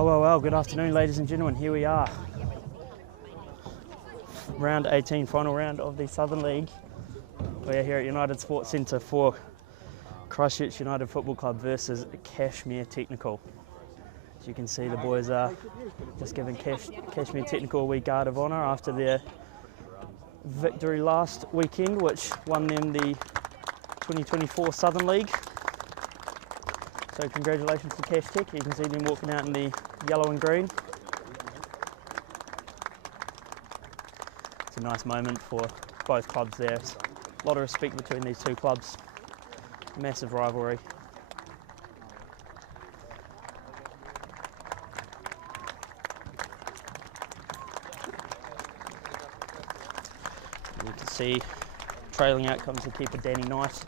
Well, good afternoon, ladies and gentlemen. Here we are. Round 18, final round of the Southern League. We are here at United Sports Centre for Christchurch United Football Club versus Cashmere Technical. As you can see, the boys are just giving Cashmere Technical a wee guard of honour after their victory last weekend, which won them the 2024 Southern League. So congratulations to Cash Tech. You can see them walking out in the yellow and green. It's a nice moment for both clubs there. It's a lot of respect between these two clubs. Massive rivalry. You can see trailing out comes the keeper Danny Knight.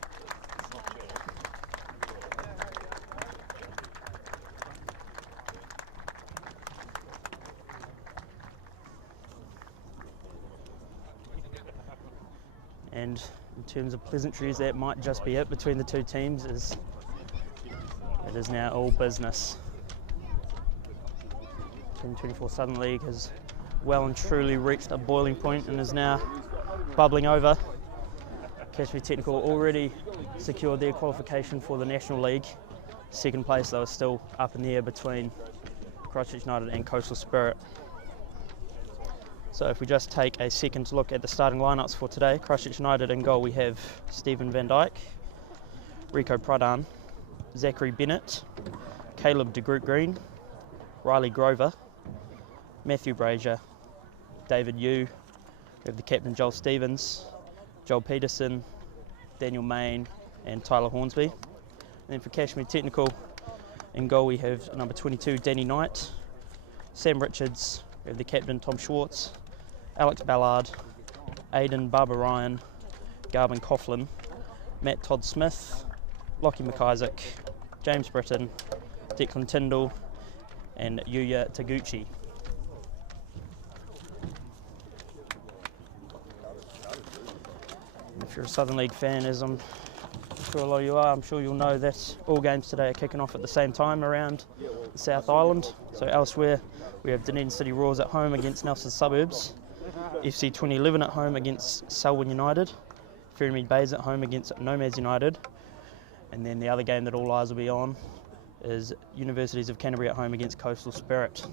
And in terms of pleasantries, that might just be it between the two teams. It is now all business. 2024 Southern League has well and truly reached a boiling point and is now bubbling over. Cashmere Technical already secured their qualification for the National League. Second place, though, is still up in the air between Christchurch United and Coastal Spirit. So if we just take a second to look at the starting lineups for today, Christchurch United in goal we have Stephen Van Dyke, Rico Pradhan, Zachary Bennett, Caleb de Groot Green, Riley Grover, Matthew Brazier, David Yu, we have the captain Joel Stevens, Joel Peterson, Daniel Main and Tyler Hornsby. And then for Cashmere Technical in goal we have number 22 Danny Knight, Sam Richards, we have the captain Tom Schwartz, Alex Ballard, Aidan Barber Ryan, Garvin Coughlan, Matt Todd Smith, Lockie McIsaac, James Britton, Declan Tyndall and Yuya Taguchi. If you're a Southern League fan, as I'm sure a lot of you are, I'm sure you'll know that all games today are kicking off at the same time around the South Island. So elsewhere we have Dunedin City Roars at home against Nelson Suburbs, FC 2011 at home against Selwyn United, Ferrymead Bays at home against Nomads United, and then the other game that all eyes will be on is Universities of Canterbury at home against Coastal Spirit.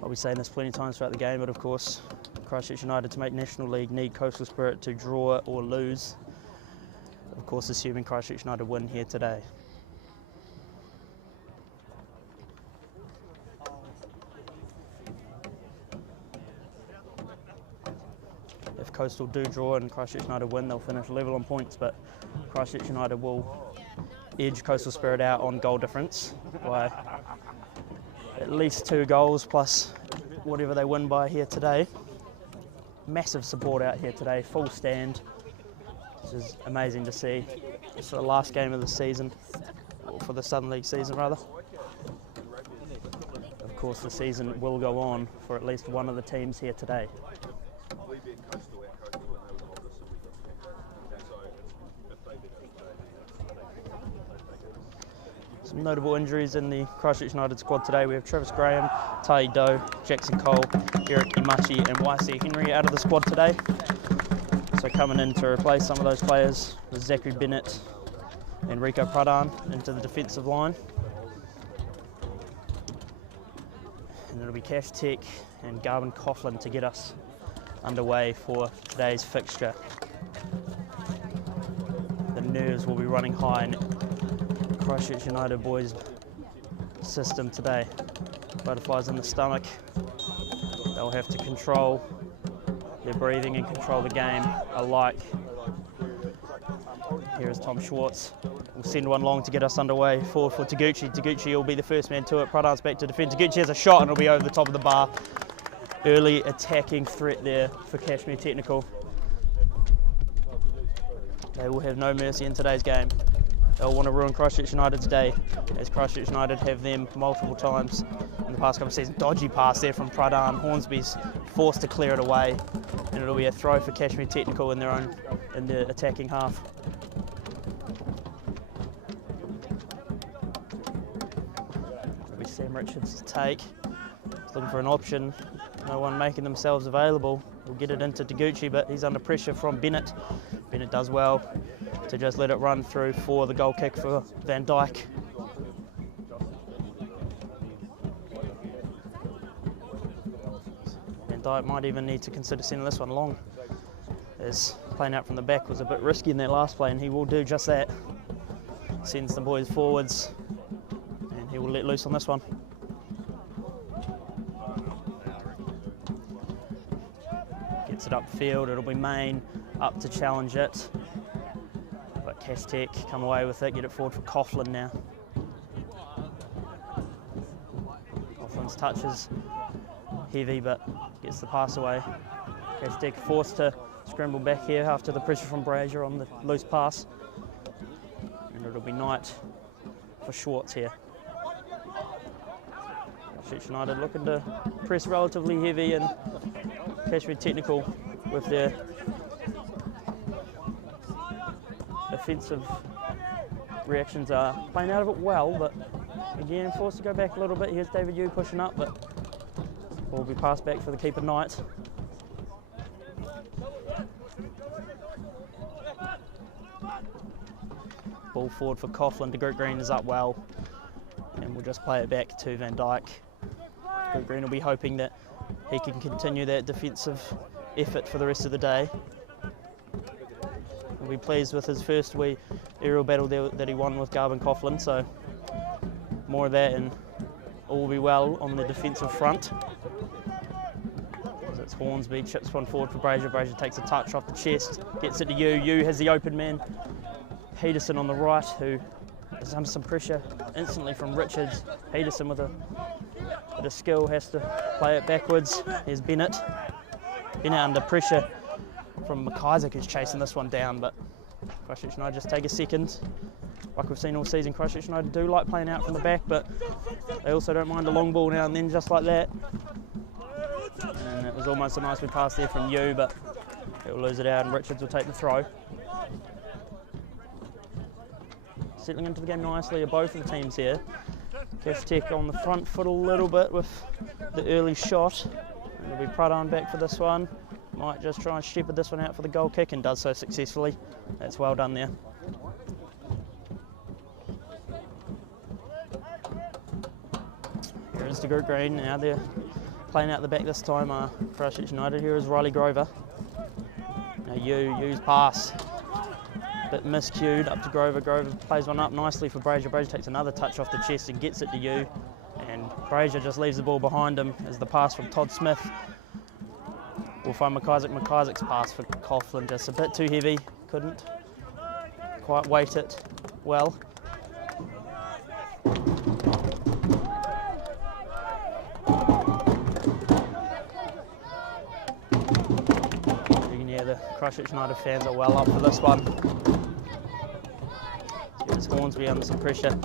I'll be saying this plenty of times throughout the game, but of course Christchurch United to make National League need Coastal Spirit to draw or lose, of course assuming Christchurch United win here today. If Coastal do draw and Christchurch United win, they'll finish level on points, but Christchurch United will edge Coastal Spirit out on goal difference by at least 2 goals plus whatever they win by here today. Massive support out here today, full stand, which is amazing to see. It's the last game of the season, or for the Southern League season rather. Of course the season will go on for at least one of the teams here today. Some notable injuries in the Christchurch United squad today. We have Travis Graham, Tai Doe, Jackson Cole, Eric Imachi and YC Henry out of the squad today. So coming in to replace some of those players was Zachary Bennett and Rico Pradhan into the defensive line. And it'll be Cash Tech and Garvin Coughlan to get us underway for today's fixture. The nerves will be running high in Christchurch United boys' system today. Butterflies in the stomach. They'll have to control their breathing and control the game alike. Here is Tom Schwartz. We'll send one long to get us underway. Forward for Taguchi. Taguchi will be the first man to it. Pradhan's back to defend. Taguchi has a shot and it'll be over the top of the bar. Early attacking threat there for Cashmere Technical. They will have no mercy in today's game. They'll want to ruin Christchurch United's day, as Christchurch United have them multiple times in the past couple of seasons. Dodgy pass there from Pradhan. Hornsby's forced to clear it away, and it'll be a throw for Cashmere Technical in the attacking half. Sam Richards to take. He's looking for an option. No one making themselves available. He'll get it into Taguchi, but he's under pressure from Bennett. Bennett does well to just let it run through for the goal kick for Van Dyke. Van Dyke might even need to consider sending this one long, as playing out from the back was a bit risky in that last play, and he will do just that. Sends the boys forwards, and he will let loose on this one. Gets it upfield, it'll be Main up to challenge it. But Cashmere come away with it, get it forward for Coughlan now. Coughlan's touch is heavy, but gets the pass away. Cashmere forced to scramble back here after the pressure from Brazier on the loose pass. And it'll be Knight for Schwartz here. Christchurch United looking to press relatively heavy, and Cashmere technical with their offensive reactions are playing out of it well, but again forced to go back a little bit. Here's David Yu pushing up, but will be passed back for the keeper Knight. Ball forward for Coughlan. DeGroot Green is up well, and we'll just play it back to Van Dyke. DeGroot Green will be hoping that he can continue that defensive effort for the rest of the day. He'll be pleased with his first wee aerial battle that he won with Garvin Coughlan, so more of that and all will be well on the defensive front. As it's Hornsby, chips one forward for Brazier. Brazier takes a touch off the chest, gets it to Yu. Yu has the open man, Peterson on the right, who is under some pressure instantly from Richards. Peterson with a bit of skill has to play it backwards. Here's Bennett. Bennett under pressure from McIsaac, who's chasing this one down, but Christchurch United just take a second. Like we've seen all season, Christchurch United do like playing out from the back, but they also don't mind a long ball now and then, just like that. And it was almost a nice wee pass there from Yu, but he'll lose it out and Richards will take the throw. Settling into the game nicely are both of the teams here. Cashmere on the front foot a little bit with the early shot. And it'll be Pradhan back for this one. Might just try and shepherd this one out for the goal kick, and does so successfully. That's well done there. Here is DeGroot Green. Now they're playing out the back this time. Christchurch United. Here is Riley Grover. Now Yu's pass. Bit miscued up to Grover. Grover plays one up nicely for Brazier. Brazier takes another touch off the chest and gets it to Yu. And Brazier just leaves the ball behind him as the pass from Todd Smith. We'll find McIsaac. McIsaac's pass for Coughlan just a bit too heavy. Couldn't quite weight it well. You can hear the Christchurch United fans are well up for this one. Here's Hornsby under some pressure.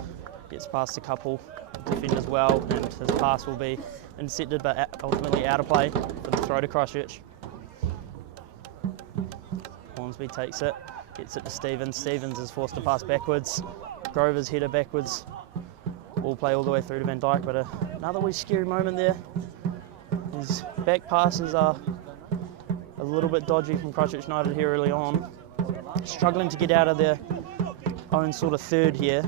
Gets past a couple defenders well, and his pass will be intercepted but ultimately out of play for the throw to Christchurch. Hornsby takes it, gets it to Stevens. Stevens is forced to pass backwards. Grover's header backwards. Ball play all the way through to Van Dyke, but another wee scary moment there. His back passes are a little bit dodgy from Christchurch United here early on. Struggling to get out of their own sort of third here.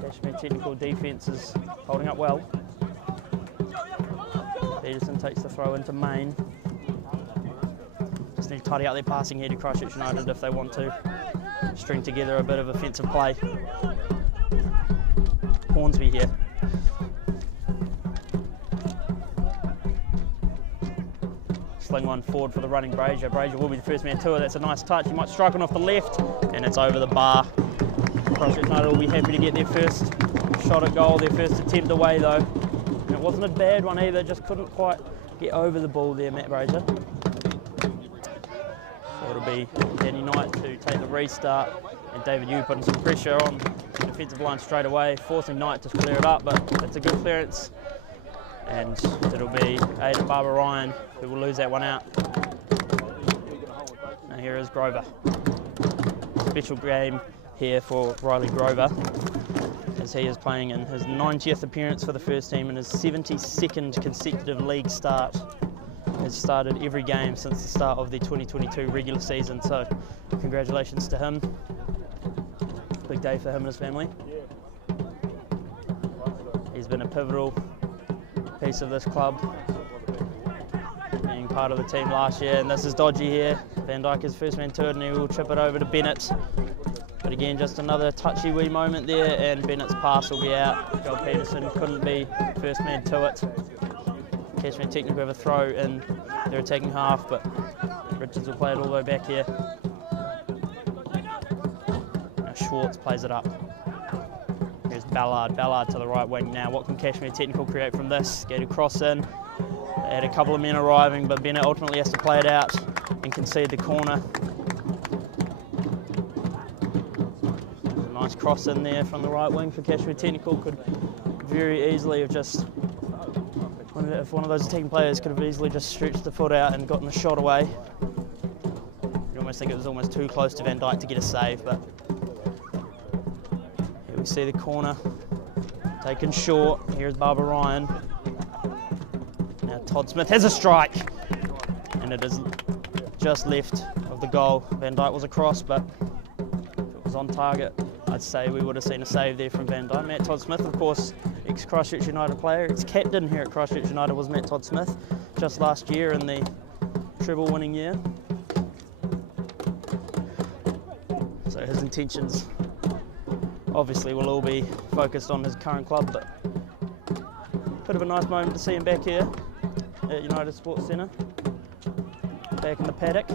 Cashmere technical defence is holding up well. Peterson takes the throw into Main. Just need to tidy up their passing here to Christchurch United if they want to string together a bit of offensive play. Hornsby here. Sling one forward for the running Brazier. Brazier will be the first man to it. That's a nice touch. He might strike one off the left, and it's over the bar. Christchurch United will be happy to get their first shot at goal, their first attempt away though. And it wasn't a bad one either, just couldn't quite get over the ball there, Matt Brazier. So it'll be Danny Knight to take the restart, and David Yu putting some pressure on the defensive line straight away, forcing Knight to clear it up, but it's a good clearance. And it'll be Aidan Barber Ryan who will lose that one out. Now here is Grover. Special game here for Riley Grover, as he is playing in his 90th appearance for the first team and his 72nd consecutive league start. Has started every game since the start of the 2022 regular season, so congratulations to him. Big day for him and his family. He's been a pivotal piece of this club, being part of the team last year, and this is dodgy here. Van Dyke is first man to it and he will chip it over to Bennett. But again, just another touchy wee moment there, and Bennett's pass will be out. Joel Peterson couldn't be first man to it. Cashmere Technical have a throw in their attacking half, but Richards will play it all the way back here. Now Schwartz plays it up. Here's Ballard to the right wing now. What can Cashmere Technical create from this? Get a cross in. They had a couple of men arriving, but Bennett ultimately has to play it out and concede the corner. A nice cross in there from the right wing for Cashmere Technical. Could very easily have just, if one of those attacking players could have easily just stretched the foot out and gotten the shot away. You almost think it was almost too close to Van Dyke to get a save, but here we see the corner taken short. Here's Barbara Ryan. Now Todd Smith has a strike, and it is just left of the goal. Van Dyke was across, but if it was on target, I'd say we would have seen a save there from Van Dyke. Matt Todd Smith, of course, ex-Christchurch United player, ex-captain here at Christchurch United was Matt Todd Smith, just last year in the treble winning year. So his intentions obviously will all be focused on his current club, but bit of a nice moment to see him back here at United Sports Centre, back in the paddock.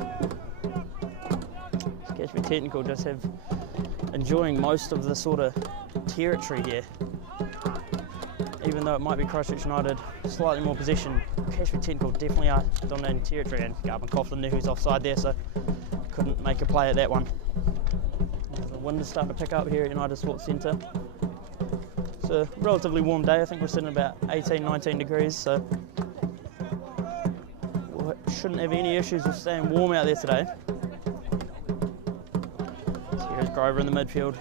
Cashmere Technical just have enjoying most of the sort of territory here. Even though it might be Christchurch United, slightly more possession, Cashmere Technical definitely are dominating territory, and Coughlan knew who's offside there, so couldn't make a play at that one. The wind is starting to pick up here at United Sports Centre. It's a relatively warm day. I think we're sitting about 18, 19 degrees, so we shouldn't have any issues with staying warm out there today. So here's Grover in the midfield.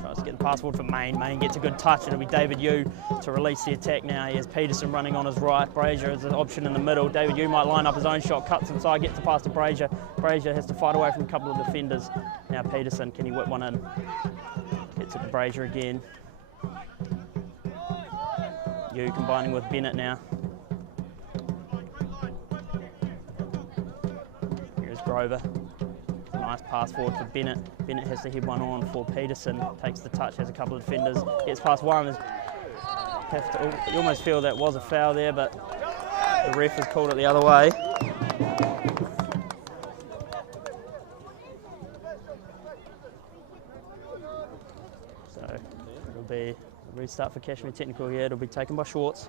Tries to get the pass forward for Main. Main gets a good touch, and it'll be David Yu to release the attack now. He has Peterson running on his right. Brazier is an option in the middle. David Yu might line up his own shot, cuts inside, gets the pass to Brazier. Brazier has to fight away from a couple of defenders. Now Peterson, can he whip one in? Gets it to Brazier again. Yu combining with Bennett now. Here's Grover. Nice pass forward for Bennett. Bennett has to head one on for Peterson. Takes the touch, has a couple of defenders. Gets past one. You almost feel that was a foul there, but the ref has called it the other way. So it'll be a restart for Cashmere Technical here. It'll be taken by Schwartz.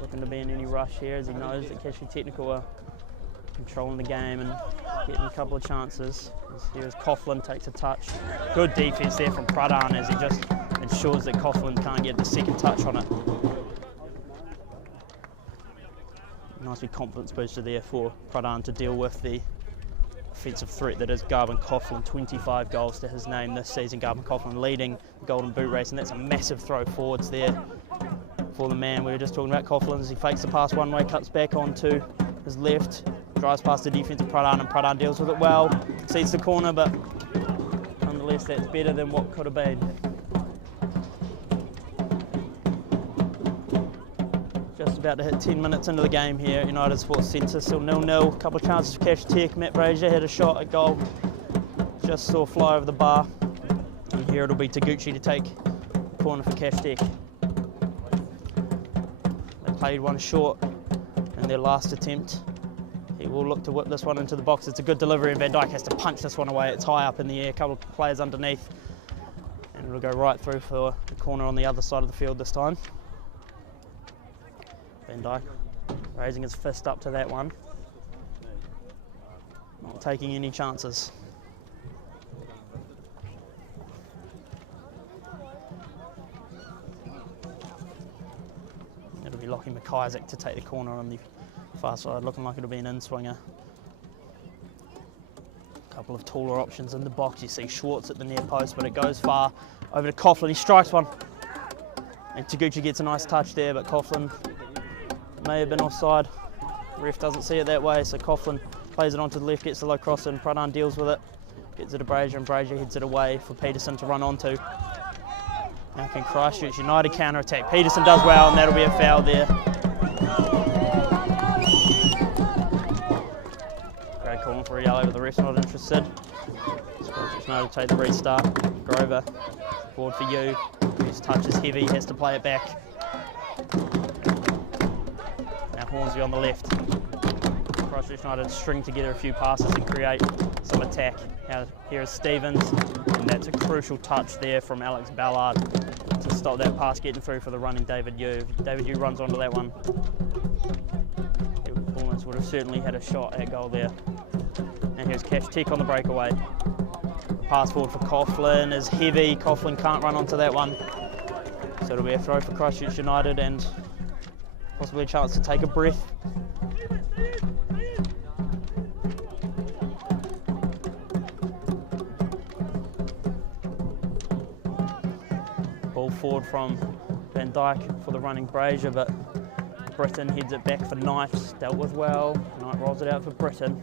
Looking to be in any rush here, as he knows that Cashmere Technical are controlling the game and getting a couple of chances. Here's Coughlan, takes a touch. Good defence there from Pradhan, as he just ensures that Coughlan can't get the second touch on it. Nice wee confidence booster there for Pradhan to deal with the offensive threat that is Garvin Coughlan. 25 goals to his name this season. Garvin Coughlan leading the Golden Boot race, and that's a massive throw forwards there for the man we were just talking about, Coughlan, as he fakes the pass one way, cuts back onto his left, drives past the defence of Pradhan, and Pradhan deals with it well, sees the corner, but nonetheless that's better than what could have been. Just about to hit 10 minutes into the game here at United Sports Centre, still 0-0, a couple of chances for Cash Tech. Matt Brazier had a shot at goal, just saw fly over the bar, and here it'll be Taguchi to take the corner for Cash Tech. Played one short in their last attempt. He will look to whip this one into the box. It's a good delivery, and Van Dyke has to punch this one away. It's high up in the air, a couple of players underneath, and it'll go right through for the corner on the other side of the field this time. Van Dyke raising his fist up to that one, not taking any chances. It'll be Lockie McIsaac to take the corner on the Far side looking like it'll be an in-swinger. A couple of taller options in the box. You see Schwartz at the near post, but it goes far over to Coughlan. He strikes one. And Taguchi gets a nice touch there, but Coughlan may have been offside. The ref doesn't see it that way, so Coughlan plays it onto the left, gets the low cross in. Pradhan deals with it, gets it to Brazier, and Brazier heads it away for Peterson to run onto. Now can Christchurch United counter-attack. Peterson does well, and that'll be a foul there. Great call for a yellow, but the ref's not interested. Christchurch United take the restart. Grover, forward for you. His touch is heavy, has to play it back. Now Hornsby on the left. Christchurch United string together a few passes and create some attack. Now here is Stevens, and that's a crucial touch there from Alex Ballard to stop that pass getting through for the running David Yu. David Yu runs onto that one. Bullens would have certainly had a shot at goal there. And here's Cashmere on the breakaway. Pass forward for Coughlan is heavy. Coughlan can't run onto that one. So it'll be a throw for Christchurch United and possibly a chance to take a breath. Ball forward from Van Dijk for the running Brazier, but Britton heads it back for Knight. Dealt with well. Knight rolls it out for Britton.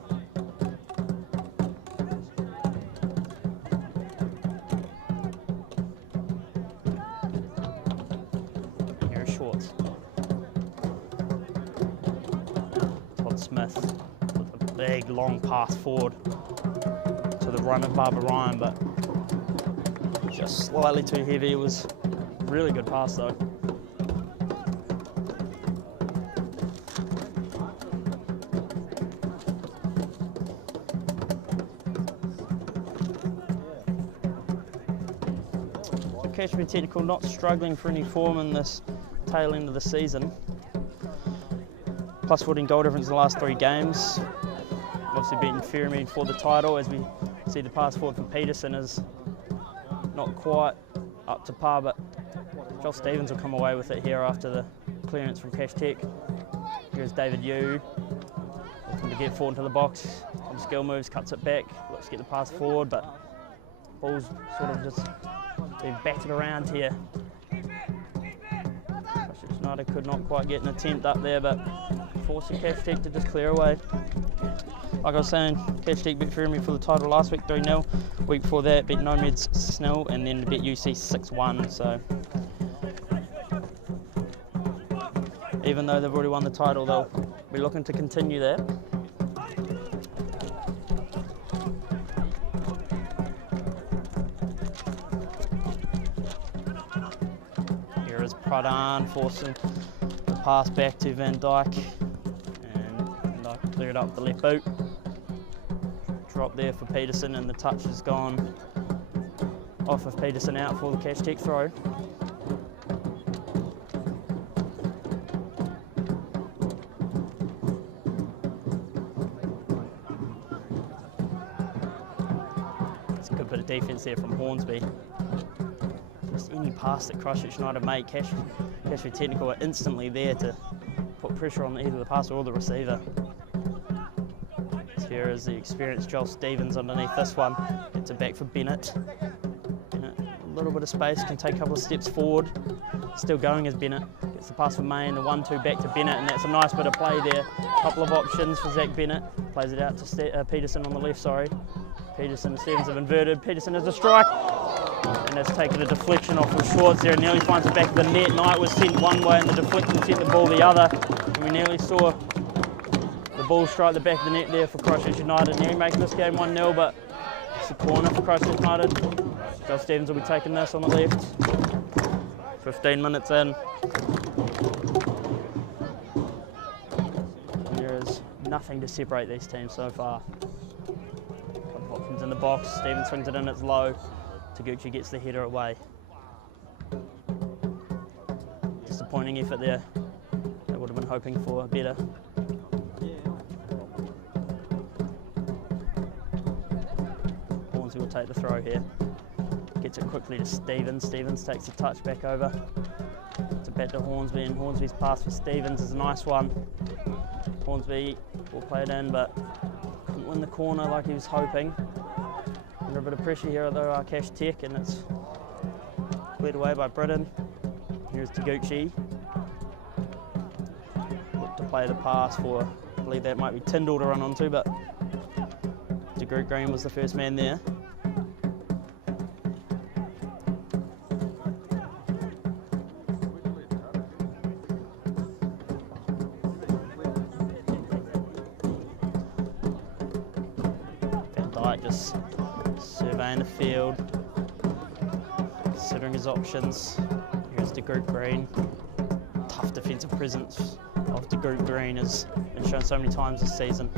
Schwartz. Todd Smith with a big long pass forward to the run of Barbara Ryan, but just slightly too heavy. It was a really good pass though. Cashmere Technical not struggling for any form in this tail end of the season. Plus 14 goal difference in the last 3 games. Obviously beating Fairmead for the title, as we see the pass forward for Peterson is not quite up to par, but Joel Stevens will come away with it here after the clearance from Cash Tech. Here's David Yu, looking to get forward into the box. Some skill moves, cuts it back, looks to get the pass forward, but ball's sort of just being battered around here. Christchurch United could not quite get an attempt up there, but forcing Cash Tech to just clear away. Like I was saying, Cash Tech beat Fairmead for the title last week 3-0. Week before that, beat Nomads 6-0, and then beat UC 6-1. So even though they've already won the title, they'll be looking to continue that. Here is Pradhan forcing the pass back to Van Dijk, and Van Dijk cleared up the left boot. Drop there for Peterson, and the touch has gone off of Peterson out for the Cash Tech throw. It's a good bit of defence there from Hornsby. Just any pass that Christchurch United make, Cashmere Technical are instantly there to put pressure on either the passer or the receiver. Here is the experienced Joel Stevens underneath this one. Gets it back for Bennett. Bennett, a little bit of space, can take a couple of steps forward. Still going as Bennett. Gets the pass for Main, the 1-2 back to Bennett, and that's a nice bit of play there. A couple of options for Zach Bennett. Plays it out to Peterson on the left, sorry. Peterson and Stevens have inverted. Peterson has a strike. And that's taken a deflection off of Schwartz there, and nearly finds the back of the net. Knight was sent one way and the deflection sent the ball the other. And we nearly saw the ball strike the back of the net there for Christchurch United. Nearly making this game 1-0, but it's a corner for Christchurch United. Joel Stevens will be taking this on the left. 15 minutes in. There is nothing to separate these teams so far. Options in the box. Stevens swings it in, it's low. Taguchi gets the header away. Disappointing effort there. They would have been hoping for better. Hornsby will take the throw here. Gets it quickly to Stevens. Stevens takes the touch back over to back to Hornsby, and Hornsby's pass for Stevens is a nice one. Hornsby will play it in, but couldn't win the corner like he was hoping. Under a bit of pressure here though, our Cash Tech, and it's cleared away by Britton. Here's Taguchi. Look to play the pass for, I believe that might be Tyndall to run onto, but DeGroot Green was the first man there. Just surveying the field, considering his options. Here's DeGroot Green. Tough defensive presence of DeGroot Green has been shown so many times this season.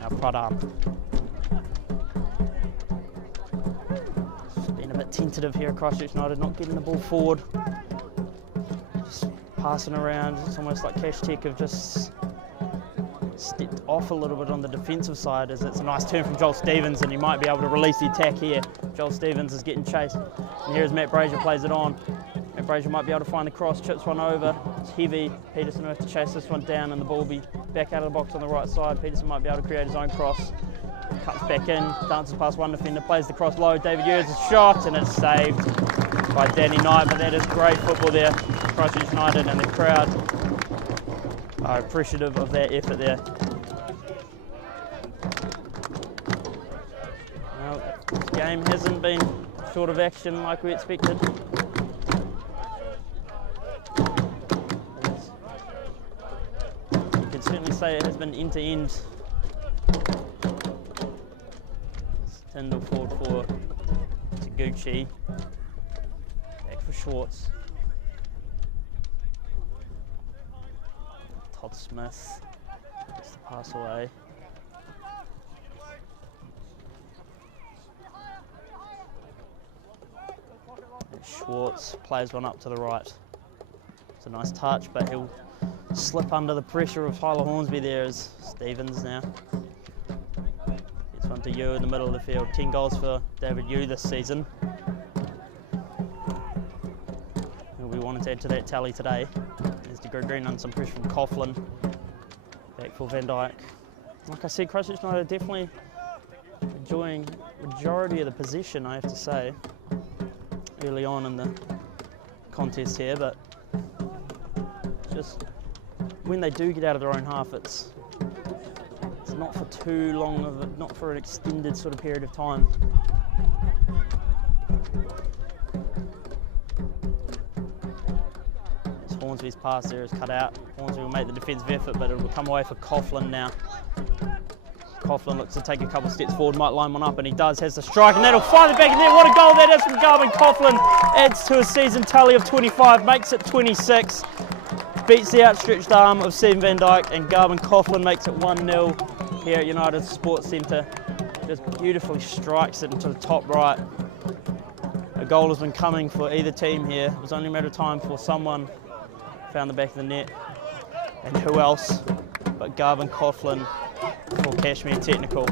Now Pradhan. Just being a bit tentative here at Christchurch United, not getting the ball forward. Just passing around. It's almost like Cash Tech have just stepped off a little bit on the defensive side, as it's a nice turn from Joel Stevens, and he might be able to release the attack here. Joel Stevens is getting chased, and here's Matt Brazier plays it on. Matt Brazier might be able to find the cross, chips one over. It's heavy. Peterson will have to chase this one down, and the ball will be back out of the box on the right side. Peterson might be able to create his own cross. Cuts back in, dances past one defender, plays the cross low. David Ewers is shot, and it's saved by Danny Knight, but that is great football there. Christchurch United and the crowd are appreciative of that effort there. Well, this game hasn't been short of action like we expected. You can certainly say it has been end to end. Tyndall forward for Taguchi. Back for Schwartz. Todd Smith gets the pass away. And Schwartz plays one up to the right. It's a nice touch, but he'll slip under the pressure of Tyler Hornsby there as Stevens now. Gets one to Yu in the middle of the field. 10 goals for David Yu this season. We wanted to add to that tally today. There's DeGroot Green under some pressure from Coughlan. Back for Van Dyke. Like I said, Christchurch United are definitely enjoying majority of the possession, I have to say, early on in the contest here, but just when they do get out of their own half, it's not for too long of it, not for an extended sort of period of time. Hornsby's pass there is cut out. Hornsby will make the defensive effort, but it will come away for Coughlan now. Coughlan looks to take a couple steps forward, might line one up, and he does, has the strike, and that'll find the back of the net. What a goal that is from Garvin Coughlan. Adds to a season tally of 25, makes it 26. Beats the outstretched arm of Stephen Van Dyke, and Garvin Coughlan makes it 1-0 here at United Sports Centre. Just beautifully strikes it into the top right. A goal has been coming for either team here. It was only a matter of time for someone found the back of the net, and who else but Garvin Coughlan for Cashmere Technical.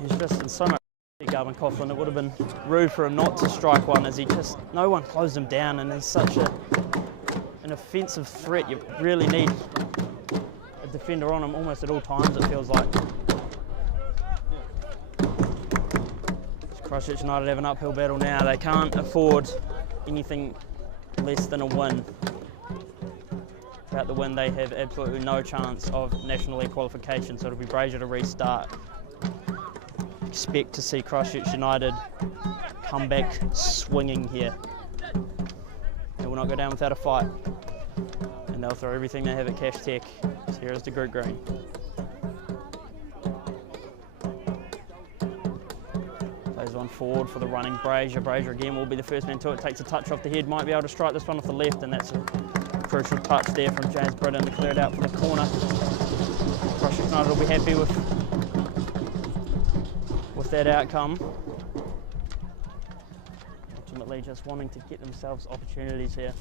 He's just in so much Garvin Coughlan. It would have been rude for him not to strike one, as no one closed him down, and he's such an offensive threat. You really need a defender on him almost at all times, it feels like. Christchurch United have an uphill battle now. They can't afford anything less than a win. Without the win, they have absolutely no chance of National League qualification, so it'll be Brazier to restart. Expect to see Christchurch United come back swinging here. They will not go down without a fight, and they'll throw everything they have at Cash Tech. So here is DeGroot Green. One forward for the running Brazier. Brazier again will be the first man to it. Takes a touch off the head, might be able to strike this one off the left, and that's a crucial touch there from James Britton to clear it out for the corner. Christchurch United will be happy with that outcome. Ultimately just wanting to get themselves opportunities here.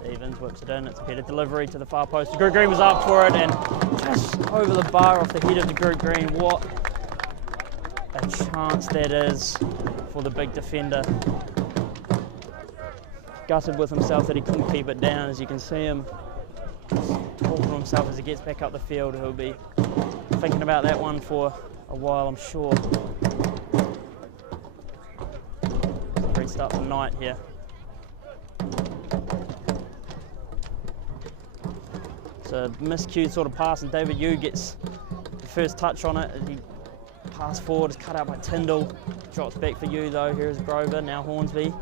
Stevens whips it in, it's a better delivery to the far post. DeGroot Green was up for it and just over the bar off the head of DeGroot Green. What a chance that is for the big defender. Gutted with himself that he couldn't keep it down. As you can see him talking to himself as he gets back up the field. He'll be thinking about that one for a while, I'm sure. Restart the night here. It's a miscued sort of pass, and David Yu gets the first touch on it. He pass forward is cut out by Tyndall. Drops back for Yu though. Here's Grover, now Hornsby.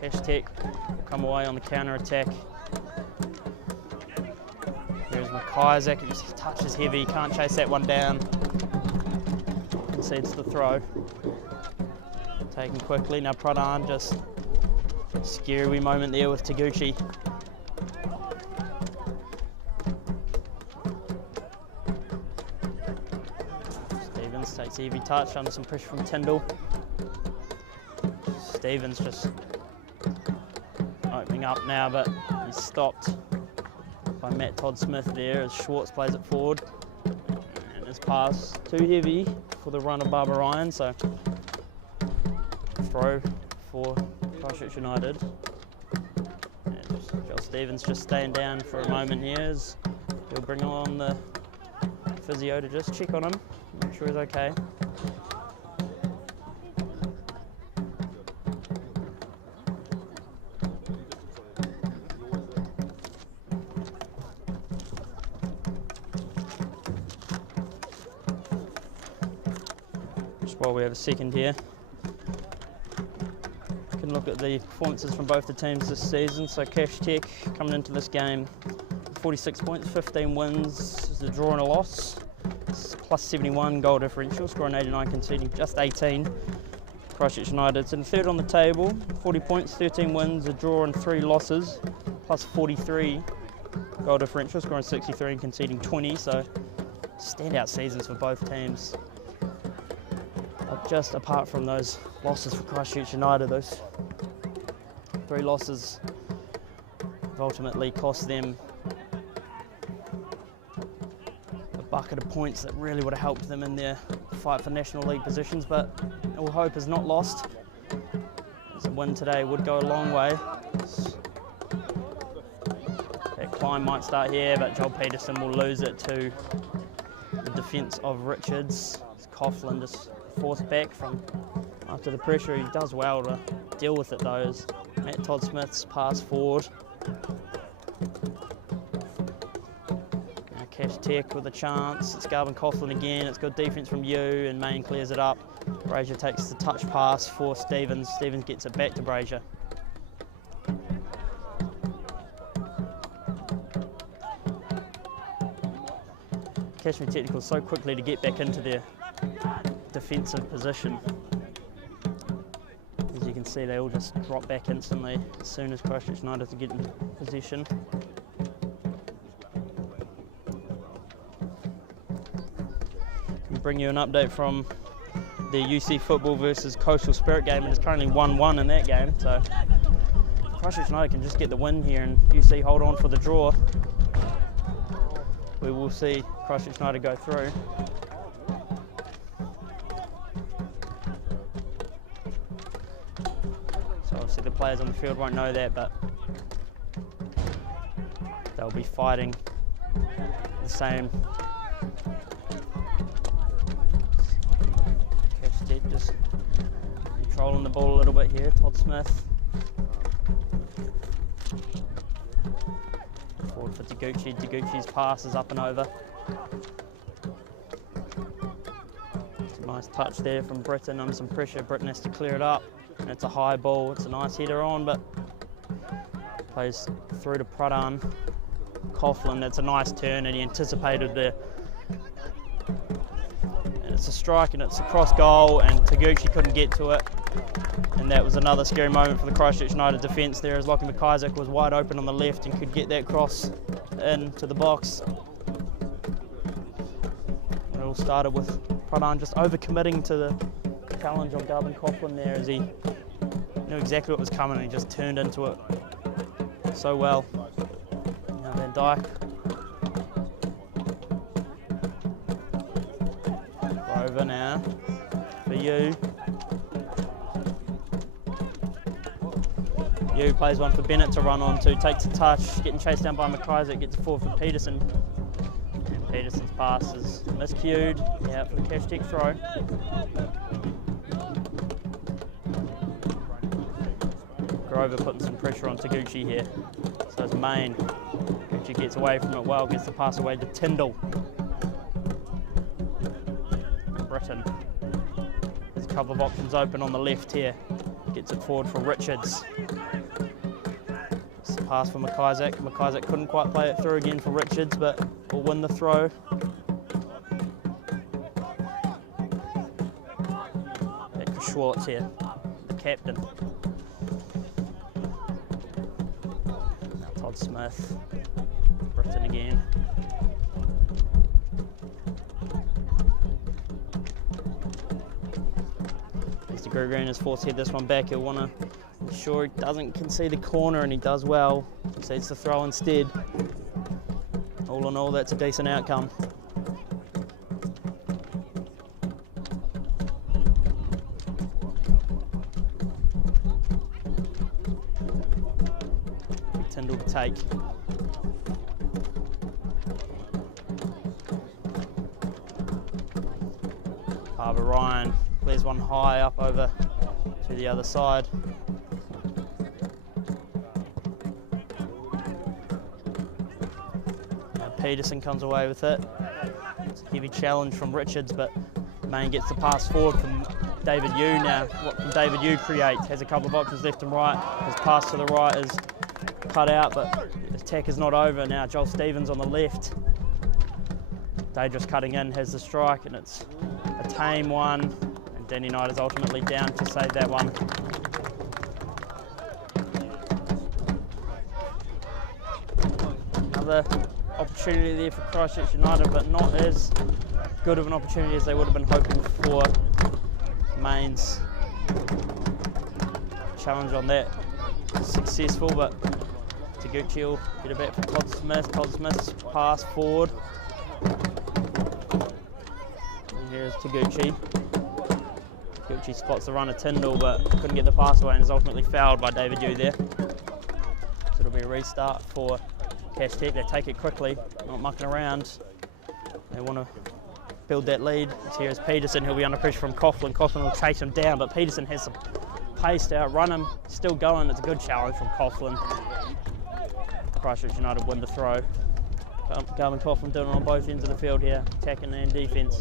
Cashmere will come away on the counter attack. Here's McIsaac, his touch is heavy, can't chase that one down. Concedes the throw. Taken quickly, now Pradhan, just scary wee moment there with Taguchi. Stevens takes a heavy touch under some pressure from Tyndall. Stevens just opening up now, but he's stopped by Matt Todd-Smith there as Schwartz plays it forward. And his pass too heavy for the run of Barbara Ryan, so throw for Christchurch United. And Joel Stevens just staying down for a moment here as he'll bring on the physio to just check on him, make sure he's okay. While we have a second here, we can look at the performances from both the teams this season. So Cashmere coming into this game 46 points, 15 wins, a draw and a loss. It's plus 71 goal differential, scoring 89, conceding just 18. Christchurch United's in third on the table, 40 points, 13 wins, a draw and 3 losses, plus 43 goal differential, scoring 63 and conceding 20. So standout seasons for both teams. Just apart from those losses for Christchurch United, those 3 losses have ultimately cost them a bucket of points that really would have helped them in their fight for National League positions, but all hope is not lost. As a win today would go a long way. That climb might start here, but Joel Peterson will lose it to the defence of Richards. Coughlan just forced back from after the pressure. He does well to deal with it though, as Matt Todd-Smith's pass forward. Now Cashmere with a chance. It's Garvin Coughlan again. It's good defence from Yu, and Main clears it up. Brazier takes the touch pass for Stevens. Stevens gets it back to Brazier. Cashmere technical so quickly to get back into their defensive position. As you can see, they all just drop back instantly as soon as Christchurch United to get into possession. Can bring you an update from the UC Football versus Coastal Spirit game. It is currently 1-1 in that game, so Christchurch United can just get the win here and UC hold on for the draw. We will see Christchurch United go through. So obviously the players on the field won't know that, but they'll be fighting the same. Cashmere just controlling the ball a little bit here. Todd-Smith. Forward for Taguchi. Taguchi's pass is up and over. It's a nice touch there from Britton under some pressure. Britton has to clear it up. And it's a high ball. It's a nice header on, but plays through to Pradhan. Coughlan, that's a nice turn, and he anticipated there. And it's a strike, and it's a cross goal, and Taguchi couldn't get to it. And that was another scary moment for the Christchurch United defence there, as Lockie McIsaac was wide open on the left and could get that cross into the box. It all started with Pradhan just overcommitting to the challenge on Coughlan there, as he knew exactly what was coming and he just turned into it so well. Now Van Dyke. Over now for you. You plays one for Bennett to run onto, takes a touch, getting chased down by McIsaac, gets a forward for Peterson. And Peterson's pass is miscued, yeah, for the Cashmere throw. Grover putting some pressure on Taguchi here. So his main. Taguchi gets away from it well, gets the pass away to Tyndall. Britain. There's a couple of options open on the left here. Gets it forward for Richards. It's a pass for McIsaac. McIsaac couldn't quite play it through again for Richards, but will win the throw. Back for Schwartz here, the captain. Now Todd Smith. Britain again. Mr. Green is forced to head this one back. He'll want to ensure he doesn't concede the corner, and he does well. Proceeds to throw instead. All in all, that's a decent outcome. Tyndall to take. Barbara Ryan plays one high up over to the other side. Now Peterson comes away with it. It's a heavy challenge from Richards, but Main gets the pass forward from David Yu now. What can David Yu create? Has a couple of options left and right. His pass to the right is cut out, but the attack is not over. Now Joel Stevens on the left. Dangerous cutting in, has the strike, and it's a tame one. And Danny Knight is ultimately down to save that one. Another opportunity there for Christchurch United, but not as good of an opportunity as they would have been hoping for. Main's challenge on that successful, but Taguchi will get a back for Todd Smith. Todd Smith's pass forward. And here's Taguchi. Taguchi spots the run of Tyndall, but couldn't get the pass away and is ultimately fouled by David Yu there. So it'll be a restart for Cashmere. They take it quickly, not mucking around. They want to build that lead. So here's Peterson. He'll be under pressure from Coughlan. Coughlan will chase him down, but Peterson has some pace to outrun him. Still going. It's a good challenge from Coughlan. Christchurch United win the throw. Garvin Coughlan doing it on both ends of the field here, attacking and defence.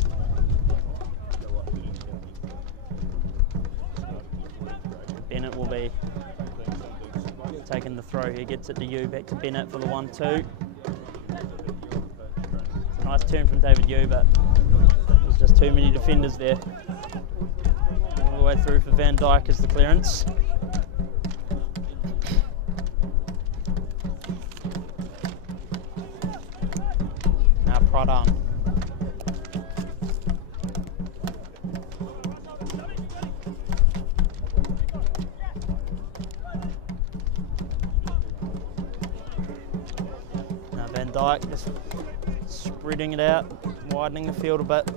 Bennett will be taking the throw here, gets it to Yu, back to Bennett for the 1-2. Nice turn from David Yu, but there's just too many defenders there. All the way through for Van Dyke is the clearance. Now Pradhan. Now Van Dyke just spreading it out, widening the field a bit.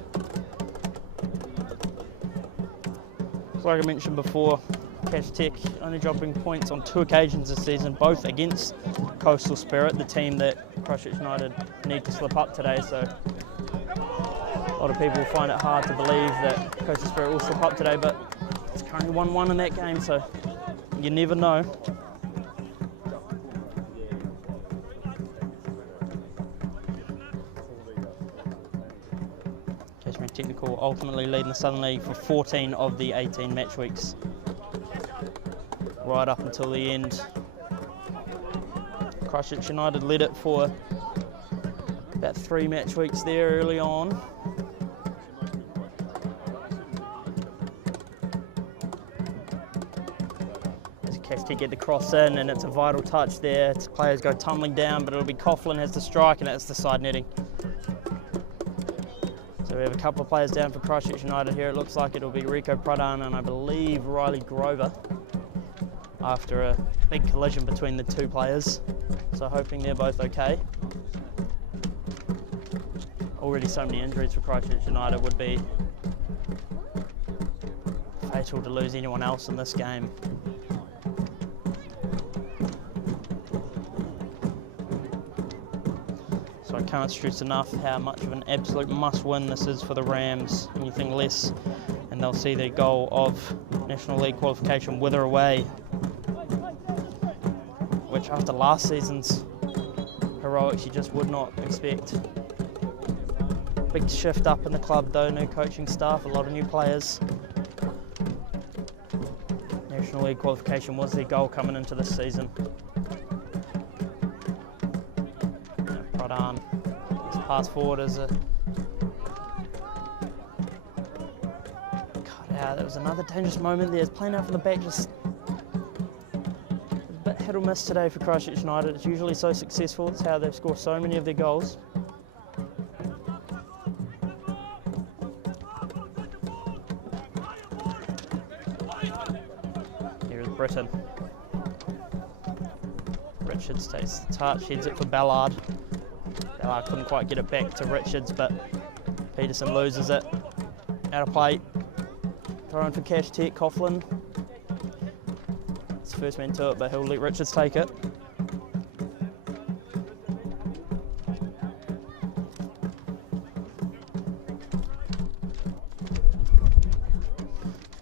Like I mentioned before, Cash Tech only dropping points on 2 occasions this season, both against Coastal Spirit, the team that Christchurch United need to slip up today. So a lot of people find it hard to believe that Coastal Spirit will slip up today, but it's currently 1-1 in that game, so you never know. Cashmere Technical ultimately leading the Southern League for 14 of the 18 match weeks, right up until the end. Christchurch United led it for about 3 match weeks there early on. As Cash Tech get the cross in, and it's a vital touch there. Players go tumbling down, but it'll be Coughlan has the strike, and that's the side netting. So we have a couple of players down for Christchurch United here. It looks like it'll be Rico Pradhan and I believe Riley Grover after a big collision between the two players. So hoping they're both okay. Already so many injuries for Christchurch United, would be fatal to lose anyone else in this game. So I can't stress enough how much of an absolute must-win this is for the Rams. Anything less and they'll see their goal of National League qualification wither away, which after last season's heroics you just would not expect. Big shift up in the club though, new coaching staff, a lot of new players. National League qualification was their goal coming into this season. Pradhan, his pass forward is a cut out. That was another dangerous moment there. It's playing out from the back, just a bit hit or miss today for Christchurch United. It's usually so successful. It's how they've scored so many of their goals. Britain. Richards takes the touch, heads it for Ballard. Ballard couldn't quite get it back to Richards, but Peterson loses it. Out of play. Throw in for Cashmere, Coughlan. It's the first man to it, but he'll let Richards take it.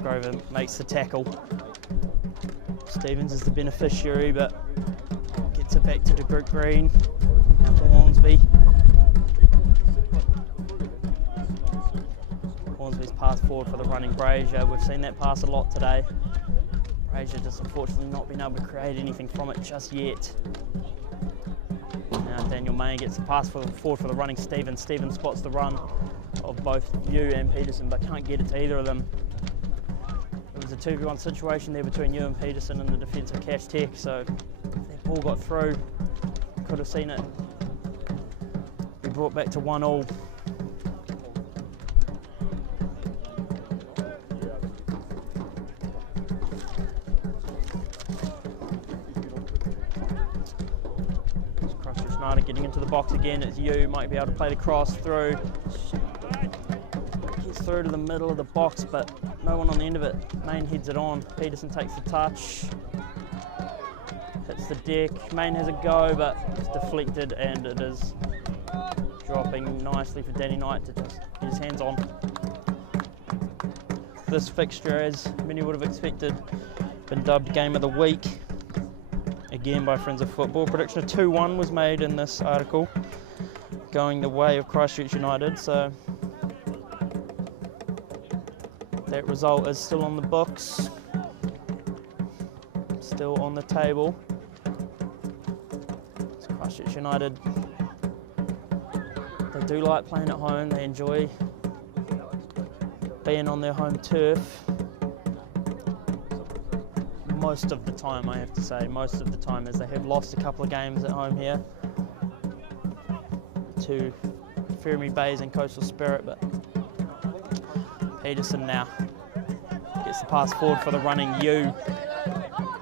Grover makes the tackle. Stevens is the beneficiary, but gets it back to the group green. Now for Hornsby. Hornsby's pass forward for the running Brazier. We've seen that pass a lot today. Brazier just unfortunately not been able to create anything from it just yet. Now Daniel May gets the pass forward for the running Stevens. Stevens spots the run of both Yu and Peterson, but can't get it to either of them. It was a 2v1 situation there between Yu and Peterson in the defence of Cash Tech, so if that ball got through, could have seen it be brought back to 1-1. Christchurch United getting into the box again. It's Yu, might be able to play the cross through. Gets through to the middle of the box, but no one on the end of it. Main heads it on. Peterson takes the touch. Hits the deck. Main has a go, but it's deflected and it is dropping nicely for Danny Knight to just get his hands on. This fixture, as many would have expected, been dubbed Game of the Week. Again by Friends of Football. Prediction of 2-1 was made in this article, going the way of Christchurch United, so that result is still on the books, still on the table. It's Christchurch United, they do like playing at home, they enjoy being on their home turf. Most of the time, I have to say, most of the time, as they have lost a couple of games at home here to Fermi Bays and Coastal Spirit, but Peterson now gets the pass forward for the running Yu.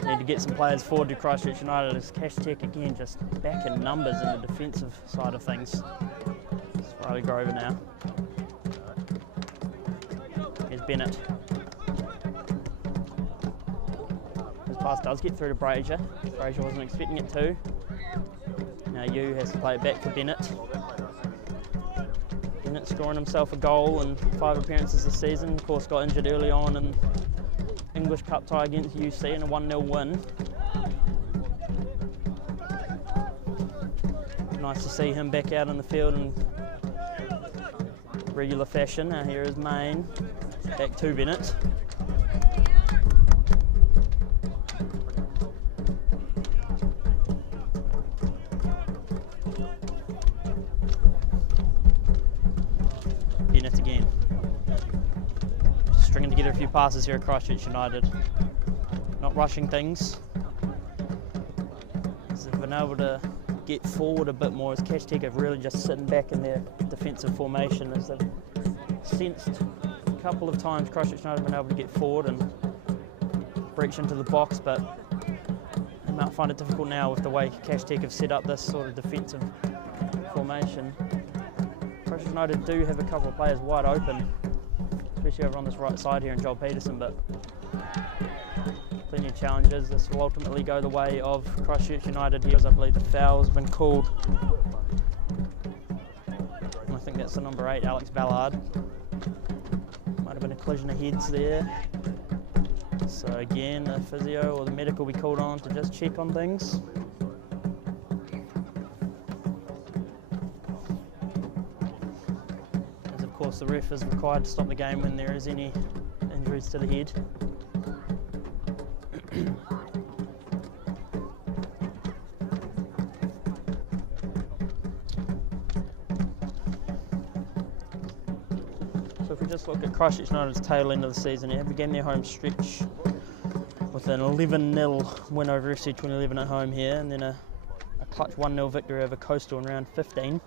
Need to get some players forward to Christchurch United as Cash Tech again just back in numbers in the defensive side of things. It's Riley Grover now. Here's Bennett. His pass does get through to Brazier. Brazier wasn't expecting it to. Now Yu has to play it back for Bennett. Bennett scoring himself a goal in 5 appearances this season. Of course, got injured early on in English Cup tie against UC in a 1-0 win. Nice to see him back out in the field in regular fashion. Now here is Main, back to Bennett. Bennett again. Stringing together a few passes here at Christchurch United. Not rushing things. They've been able to get forward a bit more as Cash Tech have really just sitting back in their defensive formation as they've sensed a couple of times Christchurch United have been able to get forward and breach into the box, but they might find it difficult now with the way Cashmere have set up this sort of defensive formation. Christchurch United do have a couple of players wide open, especially over on this right side here in Joel Peterson, but plenty of challenges. This will ultimately go the way of Christchurch United here, as I believe the foul has been called. And I think that's the number 8, Alex Ballard. Might have been a collision of heads there. So again, the physio or the medical will be called on to just check on things. As of course the ref is required to stop the game when there is any injuries to the head. So if we just look at Christchurch United's tail end of the season, they began their home stretch with an 11-0 win over FC 2011 at home here, and then a clutch 1-0 victory over Coastal in round 15.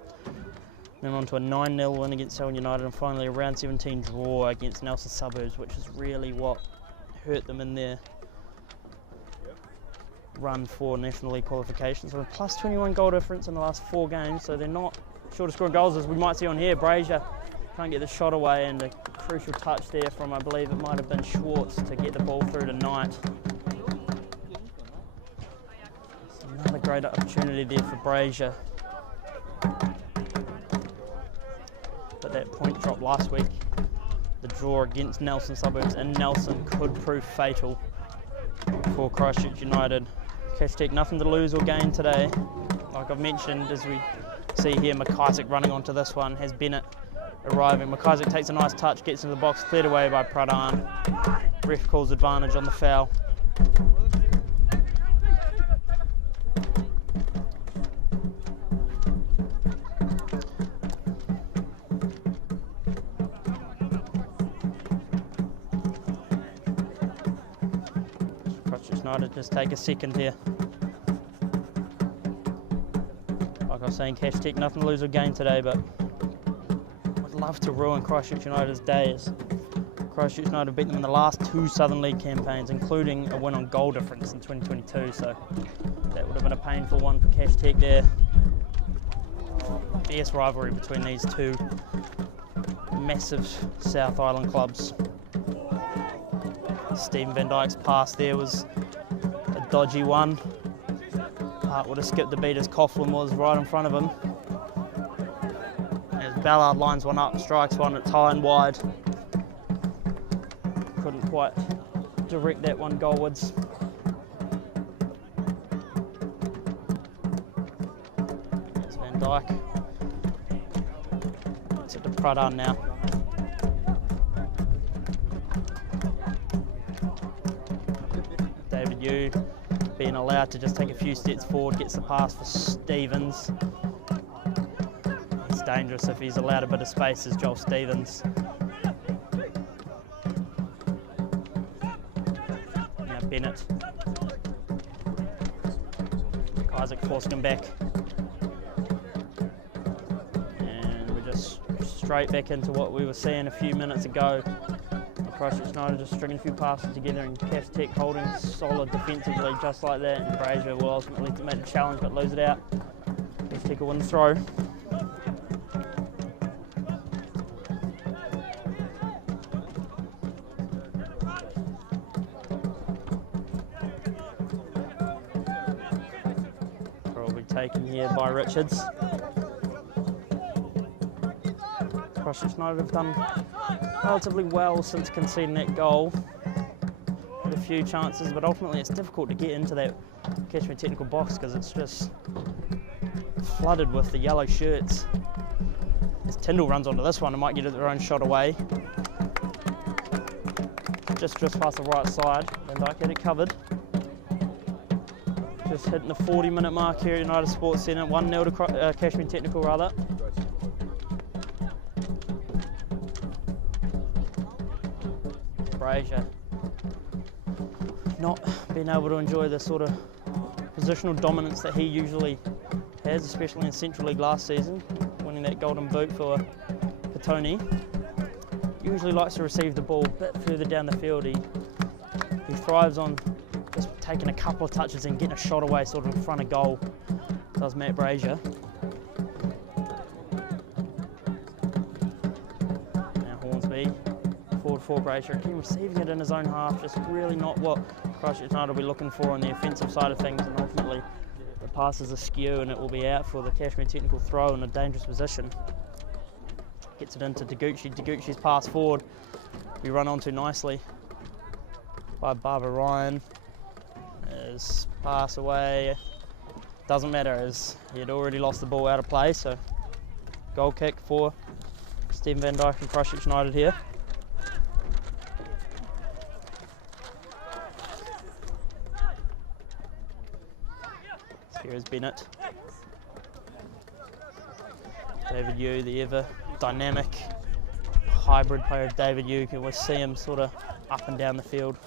Then on to a 9-0 win against Selwyn United, and finally a round 17 draw against Nelson Suburbs, which is really what hurt them in their run for National League qualifications. So a plus 21 goal difference in the last 4 games, so they're not short of scoring goals, as we might see on here. Brazier can't get the shot away, and a crucial touch there from, I believe it might have been Schwartz, to get the ball through to Knight. So another great opportunity there for Brazier. But that point drop last week, the draw against Nelson Suburbs in Nelson, could prove fatal for Christchurch United. Cashmere nothing to lose or gain today. Like I've mentioned, as we see here, McIsaac running onto this one, has Bennett arriving. McIsaac takes a nice touch, gets into the box, cleared away by Pradhan. Ref calls advantage on the foul. Christchurch United just take a second here. Like I was saying, Cashmere nothing to lose or gain today, but love to ruin Christchurch United's days. Christchurch United beat them in the last 2 Southern League campaigns, including a win on goal difference in 2022, so that would have been a painful one for Cashmere there. Fierce rivalry between these two massive South Island clubs. Stephen Van Dyke's pass there was a dodgy one. Hart would have skipped the beat as Coughlan was right in front of him. Ballard lines one up, strikes one, it's high and wide. Couldn't quite direct that one goalwards. There's Van Dyke. It's it to Pradhan now. David Yu being allowed to just take a few steps forward, gets the pass for Stevens. Dangerous if he's allowed a bit of space, as Joel Stevens. Now Bennett. Isaac forcing him back. And we're just straight back into what we were seeing a few minutes ago. Christchurch United just stringing a few passes together, and Cashmere holding solid defensively just like that. And Brazier will ultimately make the challenge but lose it out. Cashmere will win the throw. Taken here by Richards. Christchurch United have done relatively well since conceding that goal. Had a few chances, but ultimately it's difficult to get into that Cashmere technical box because it's just flooded with the yellow shirts. As Tyndall runs onto this one, it might get their own shot away. Just past the right side. Van Dyke had it covered. Just hitting the 40-minute mark here at United Sports Centre. 1-0 to Cashmere Technical, rather. Brazier not being able to enjoy the sort of positional dominance that he usually has, especially in Central League last season, winning that golden boot for Tony. usually likes to receive the ball a bit further down the field. He thrives on just taking a couple of touches and getting a shot away sort of in front of goal, does Matt Brazier. Now Hornsby, forward for Brazier, again receiving it in his own half, just really not what Christchurch United will be looking for on the offensive side of things, and ultimately the pass is askew and it will be out for the Cashmere technical throw in a dangerous position. Gets it into Deguchi. Deguchi's pass forward we run onto nicely by Barbara Ryan. His pass away doesn't matter as he had already lost the ball out of play, so goal kick for Stephen Van Dyke and Christchurch United here. Here is Bennett. David Yu, the ever dynamic hybrid player of David Yu. You can always see him sort of up and down the field.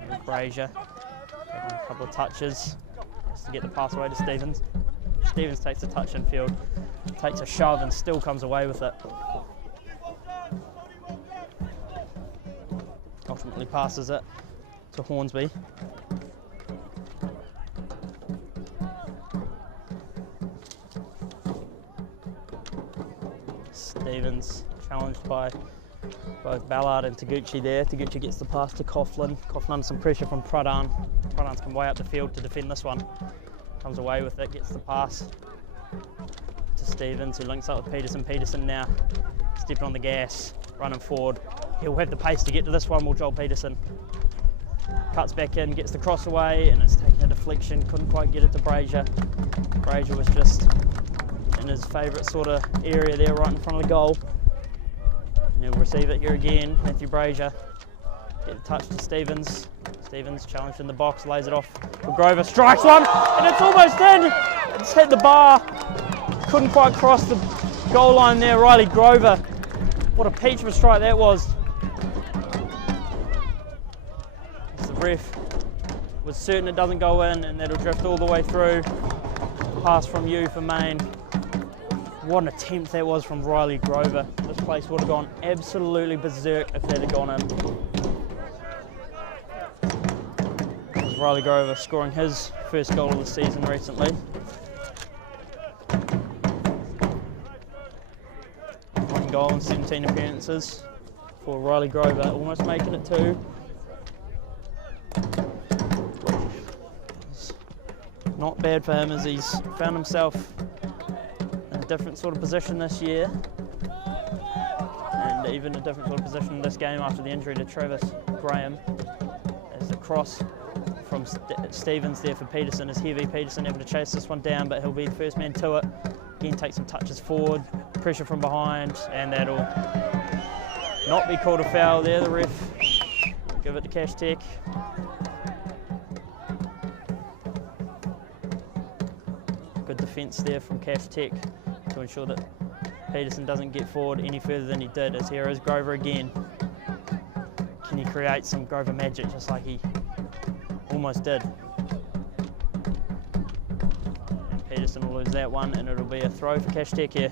And Brazier, a couple of touches just to get the pass away to Stevens. Stevens takes a touch in field, takes a shove and still comes away with it. Ultimately passes it to Hornsby. Stevens challenged by both Ballard and Taguchi there. Taguchi gets the pass to Coughlan. Coughlan under some pressure from Pradhan. Pradhan's come way up the field to defend this one. Comes away with it, gets the pass to Stevens, who links up with Peterson. Peterson now stepping on the gas, running forward. He'll have the pace to get to this one, will Joel Peterson. Cuts back in, gets the cross away, and it's taking a deflection. Couldn't quite get it to Brazier. Brazier was just in his favourite sort of area there, right in front of the goal. And he'll receive it here again. Matthew Brazier. Get a touch to Stevens. Stevens challenged in the box, lays it off for Grover. Strikes one, and it's almost in. It's hit the bar. Couldn't quite cross the goal line there, Riley Grover. What a peach of a strike that was. The ref was certain it doesn't go in and that'll drift all the way through. Pass from you for Main. What an attempt that was from Riley Grover. This place would have gone absolutely berserk if that had gone in. It was Riley Grover scoring his first goal of the season recently. One goal in 17 appearances for Riley Grover, almost making it 2. Not bad for him as he's found himself in a different sort of position this year, and even a different sort of position in this game after the injury to Travis Graham. As the cross from Stevens there for Peterson is heavy. Peterson having to chase this one down, but he'll be the first man to it. Again, take some touches forward, pressure from behind, and that'll not be called a foul there. The ref give it to Cash Tech. Good defence there from Cash Tech to ensure that Peterson doesn't get forward any further than he did, as here is Grover again. Can he create some Grover magic just like he almost did? And Peterson will lose that one and it'll be a throw for Cash Tech here.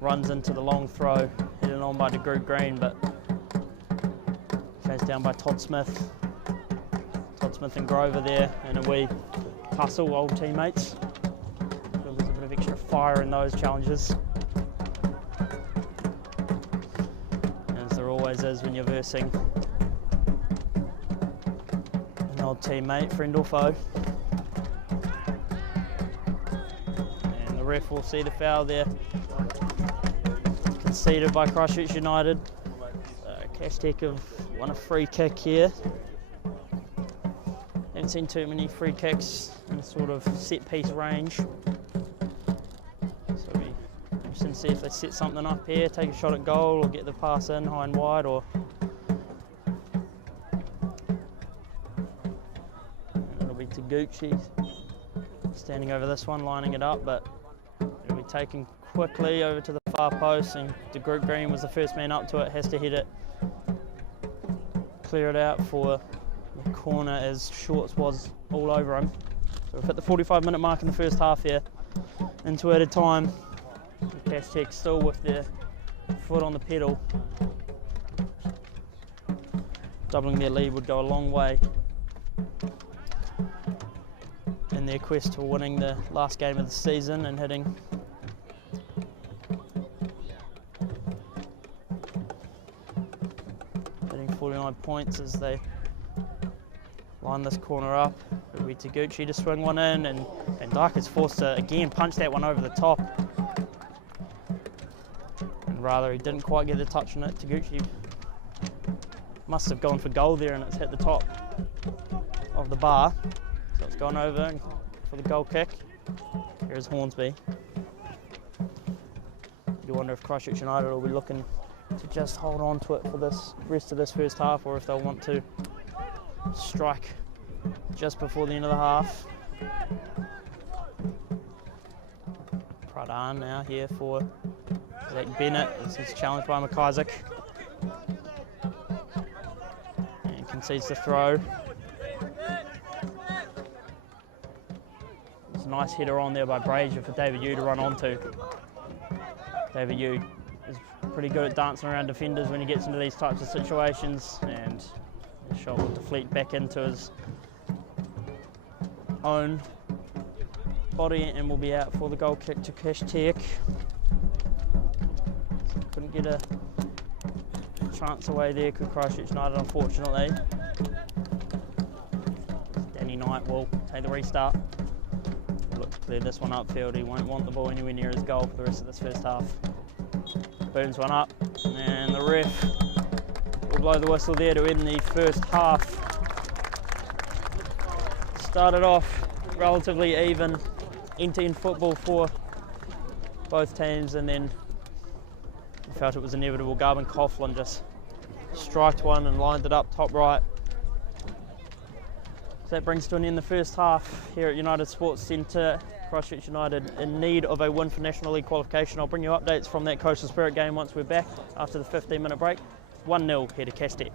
Runs into the long throw, headed on by DeGroot Green, but chased down by Todd Smith. Todd Smith and Grover there, and a wee tussle, old teammates. There's a bit of extra fire in those challenges, as there always is when you're versing an old teammate, friend or foe. And the ref will see the foul there. Conceded by Christchurch United. Cash Tech have won a free kick here. Haven't seen too many free kicks in sort of set piece range. So we Interesting to see if they set something up here, take a shot at goal or get the pass in high and wide, or it'll be Taguchi standing over this one, lining it up, but it'll be taken quickly over to the far post, and De Groot Green was the first man up to it, has to hit it, clear it out for the corner as Shorts was all over him. So we've hit the 45-minute mark in the first half here, into added time. Cashmere still with their foot on the pedal. Doubling their lead would go a long way in their quest for winning the last game of the season and hitting 49 points as they line this corner up. It'll be Taguchi to swing one in, and Dyke is forced to again punch that one over the top. And rather, he didn't quite get the touch on it. Taguchi must have gone for goal there, and it's hit the top of the bar. So it's gone over for the goal kick. Here's Hornsby. You wonder if Christchurch United will be looking to just hold on to it for this rest of this first half, or if they'll want to strike just before the end of the half. Pradhan now here for Zach Bennett. This is challenged by McIsaac and concedes the throw. There's a nice header on there by Brazier for David Yu to run onto. David Yu is pretty good at dancing around defenders when he gets into these types of situations, and the shot will deflect back into his own body and will be out for the goal kick to Cashmere. Couldn't get a chance away there, could Christchurch United, unfortunately. Danny Knight will take the restart. Look to clear this one upfield. He won't want the ball anywhere near his goal for the rest of this first half. Burns one up, and the ref will blow the whistle there to end the first half. Started off relatively even, end-to-end football for both teams, and then we felt it was inevitable. Garvin Coughlan just striked one and lined it up top right. So that brings to an end the first half here at United Sports Centre. Christchurch United in need of a win for National League qualification. I'll bring you updates from that Coastal Spirit game once we're back after the 15-minute break. 1-0 here to Cashmere.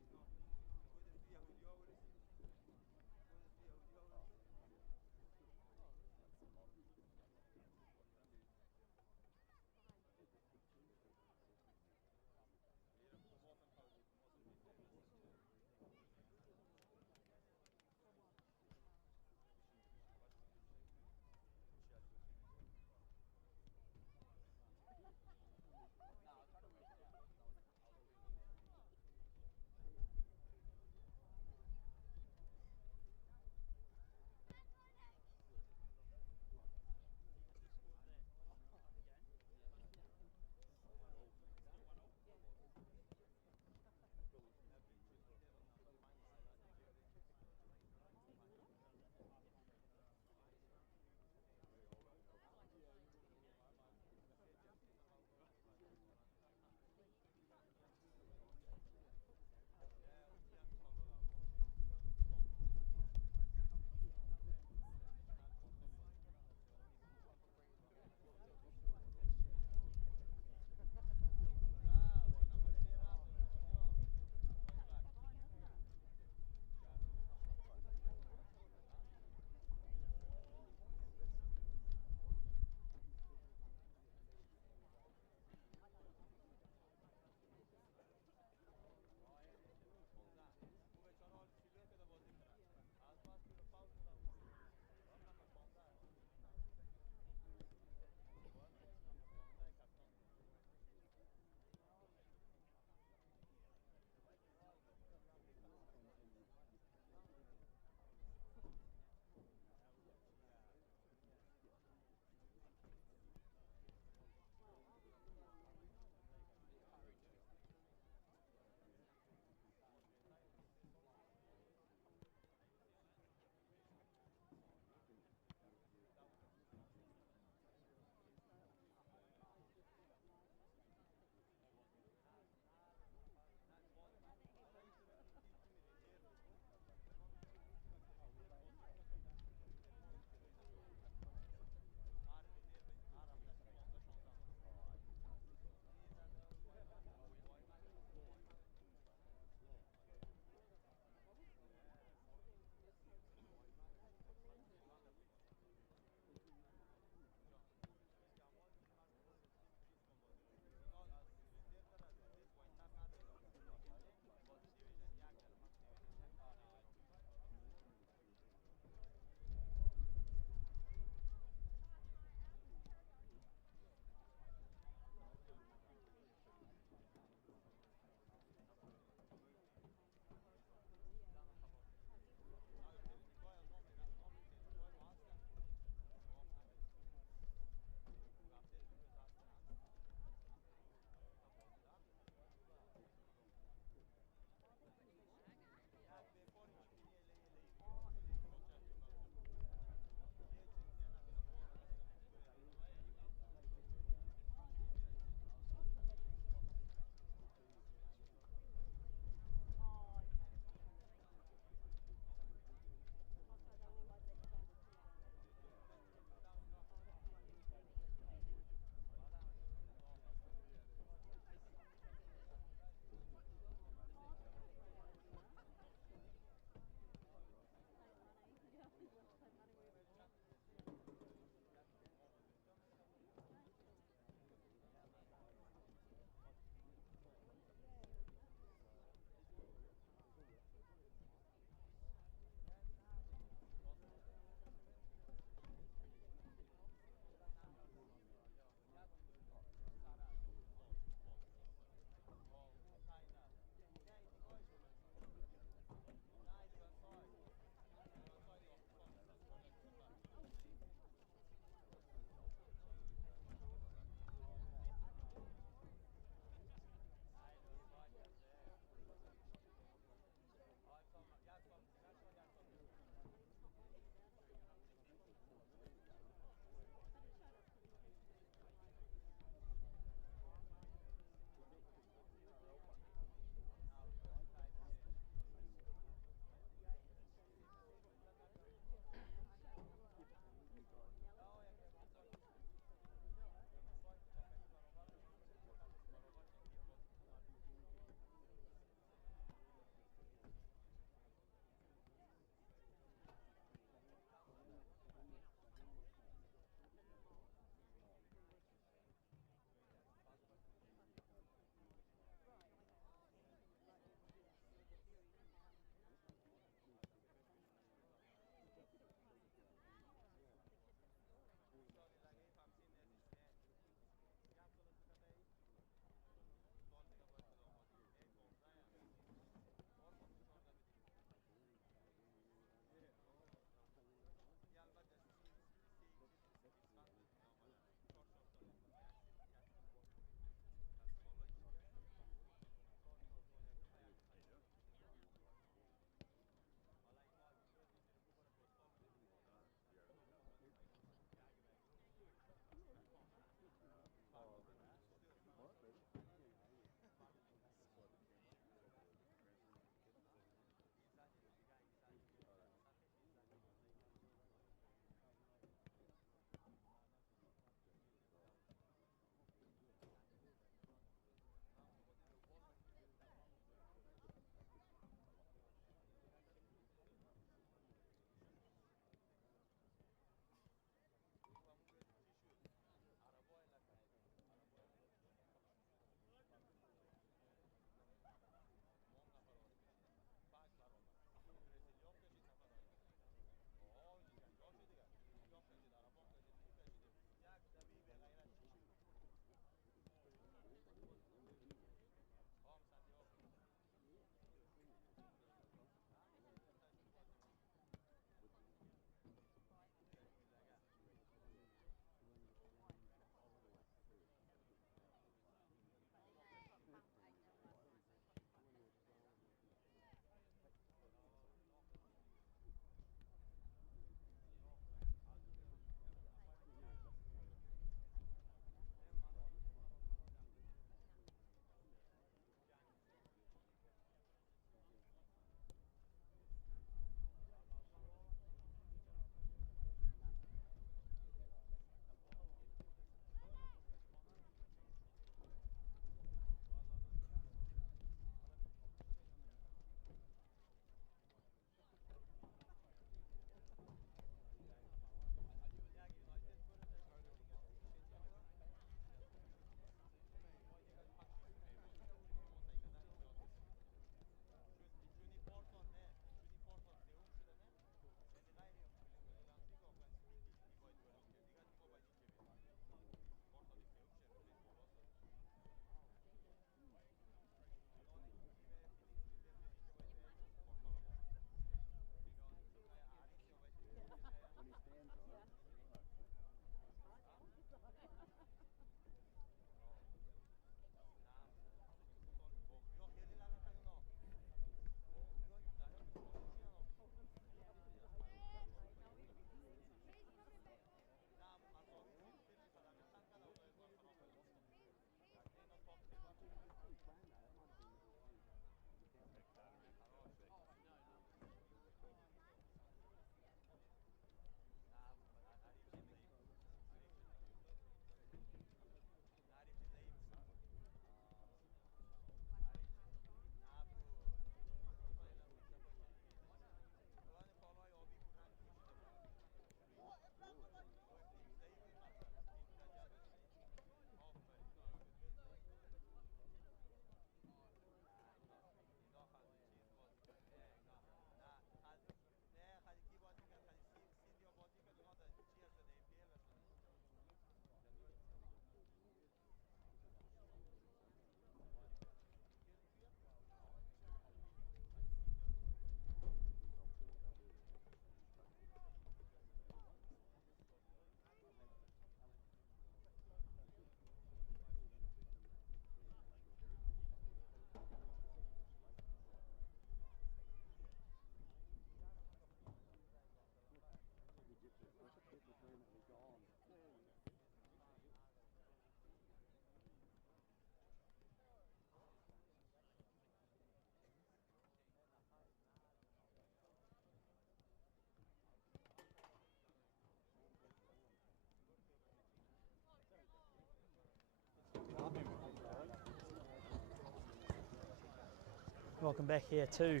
Welcome back here to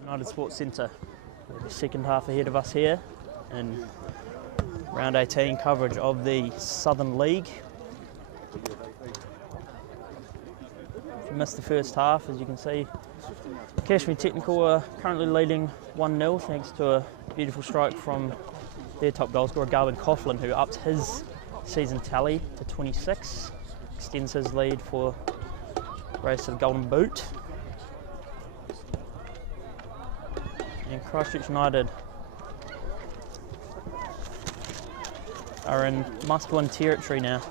United Sports Centre. The second half ahead of us here in round 18 coverage of the Southern League. If you missed the first half, as you can see, Cashmere Technical are currently leading 1-0 thanks to a beautiful strike from their top goal scorer, Coughlan, who upped his season tally to 26, extends his lead for the race to the Golden Boot. And Christchurch United are in must-win territory now.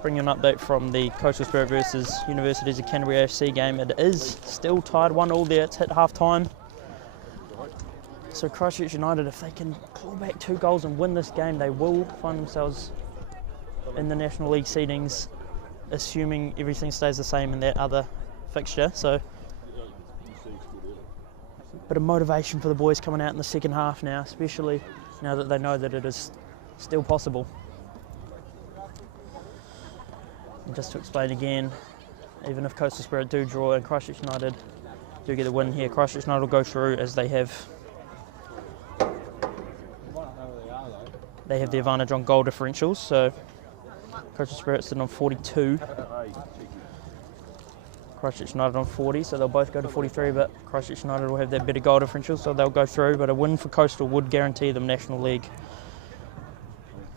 Bring you an update from the Coastal Spirit versus Universities of Canterbury AFC game. It is still tied 1-1 there. It's hit half-time. So Christchurch United, if they can claw back 2 goals and win this game, they will find themselves in the National League seedings, assuming everything stays the same in that other fixture. So a bit of motivation for the boys coming out in the second half now, especially now that they know that it is still possible. And just to explain again, even if Coastal Spirit do draw and Christchurch United do get the win here, Christchurch United will go through as they have the advantage on goal differentials. So Christchurch Spirit sitting on 42, Christchurch United on 40, so they'll both go to 43, but Christchurch United will have that better goal differential, so they'll go through. But a win for Coastal would guarantee them National League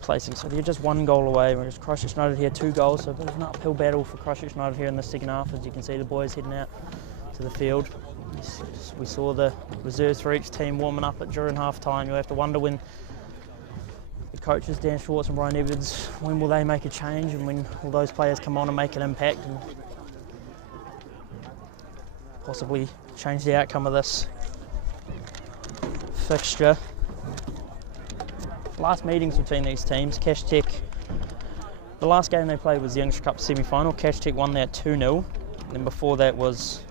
placing. So they're just 1 goal away, whereas Christchurch United here 2 goals, so a bit of an uphill battle for Christchurch United here in the second half. As you can see, the boys heading out to the field. We saw the reserves for each team warming up during half time. You'll have to wonder when the coaches, Dan Schwartz and Brian Evans, when will they make a change and when will those players come on and make an impact and possibly change the outcome of this fixture. Last meetings between these teams, Cash Tech, the last game they played was the English Cup semi-final. Cash Tech won that 2-0. Then before that was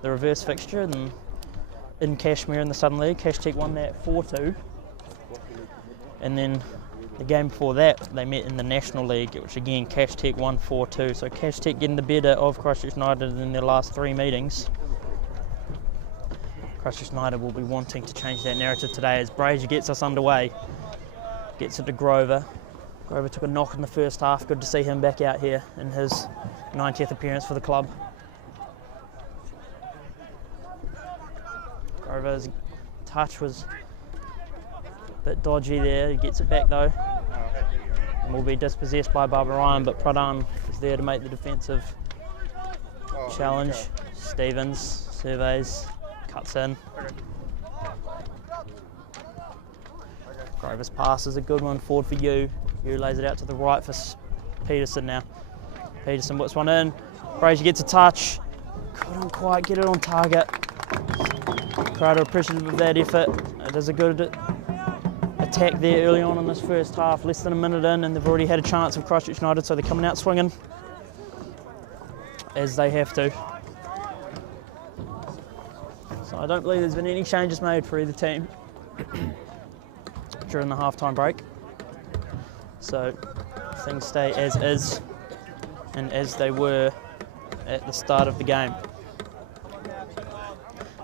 the reverse fixture and in Cashmere in the Southern League. Cash Tech won that 4-2. And then the game before that, they met in the National League, which again, Cash Tech won 4-2. So Cash Tech getting the better of Christchurch United in their last 3 meetings. Christchurch United will be wanting to change that narrative today as Brazier gets us underway. Gets it to Grover. Grover took a knock in the first half. Good to see him back out here in his 90th appearance for the club. Grover's touch was a bit dodgy there. He gets it back though. And will be dispossessed by Barbara Ryan, but Pradhan is there to make the defensive challenge. Stevens surveys, cuts in. Grover's pass is a good one forward for you. You lays it out to the right for Peterson now. Peterson puts one in. Brazier gets a touch. Couldn't quite get it on target. Crowder appreciative of that effort. It is a good attack there early on in this first half. Less than a minute in and they've already had a chance of Christchurch United, so they're coming out swinging as they have to. So I don't believe there's been any changes made for either team during the half-time break. So things stay as is and as they were at the start of the game.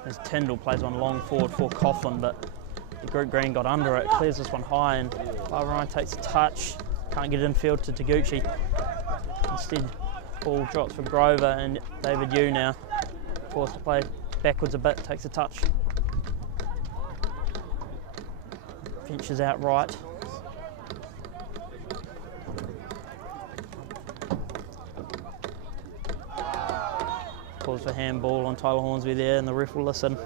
As Tyndall plays one long forward for Coughlan, but the group green got under it, clears this one high and Barbara Ryan takes a touch, can't get it in field to Taguchi. Instead, ball drops for Grover and David Yu now, forced to play backwards a bit, takes a touch. Finches out right. Calls for handball on Tyler Hornsby there and the ref will listen.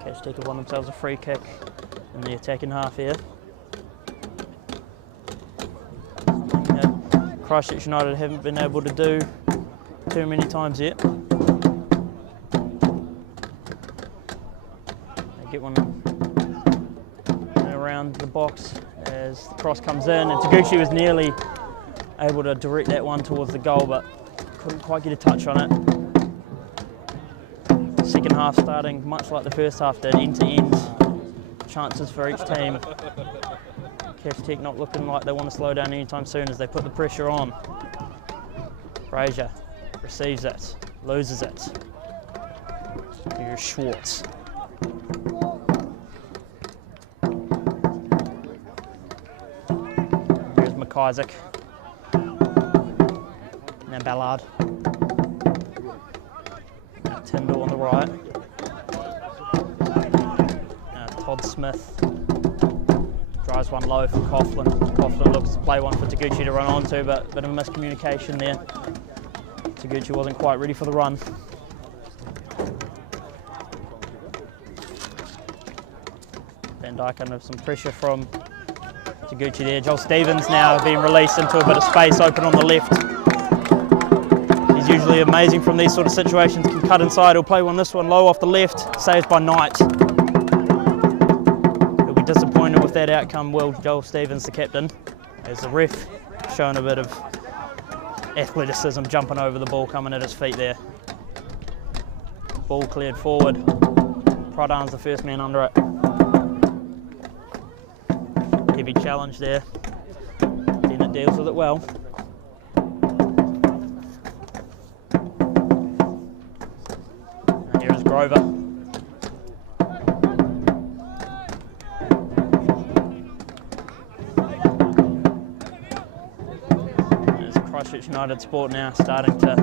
Cash Tech have won themselves a free kick in the attacking half here. Christchurch United haven't been able to do too many times yet. They get one around the box as the cross comes in, and Taguchi was nearly able to direct that one towards the goal but couldn't quite get a touch on it. Second half starting much like the first half did, end to end. Chances for each team. Cashmere not looking like they want to slow down anytime soon as they put the pressure on. Brazier receives it, loses it. Here's Schwartz. Here's McIsaac. Now Ballard. Now Tyndall on the right. Now Todd Smith. Drives one low for Coughlan. Coughlan looks to play one for Taguchi to run onto, but a bit of a miscommunication there. Taguchi wasn't quite ready for the run. Van Dyke under some pressure from Taguchi there. Joel Stevens now being released into a bit of space open on the left. He's usually amazing from these sort of situations, can cut inside. He'll play this one low off the left, saved by Knight. He'll be disappointed with that outcome, will Joel Stevens, the captain, as the ref showing a bit of athleticism, jumping over the ball, coming at his feet there. Ball cleared forward. Prodan's the first man under it. Heavy challenge there. Bennett deals with it well. And here is Grover. There's Christchurch United Sport now starting to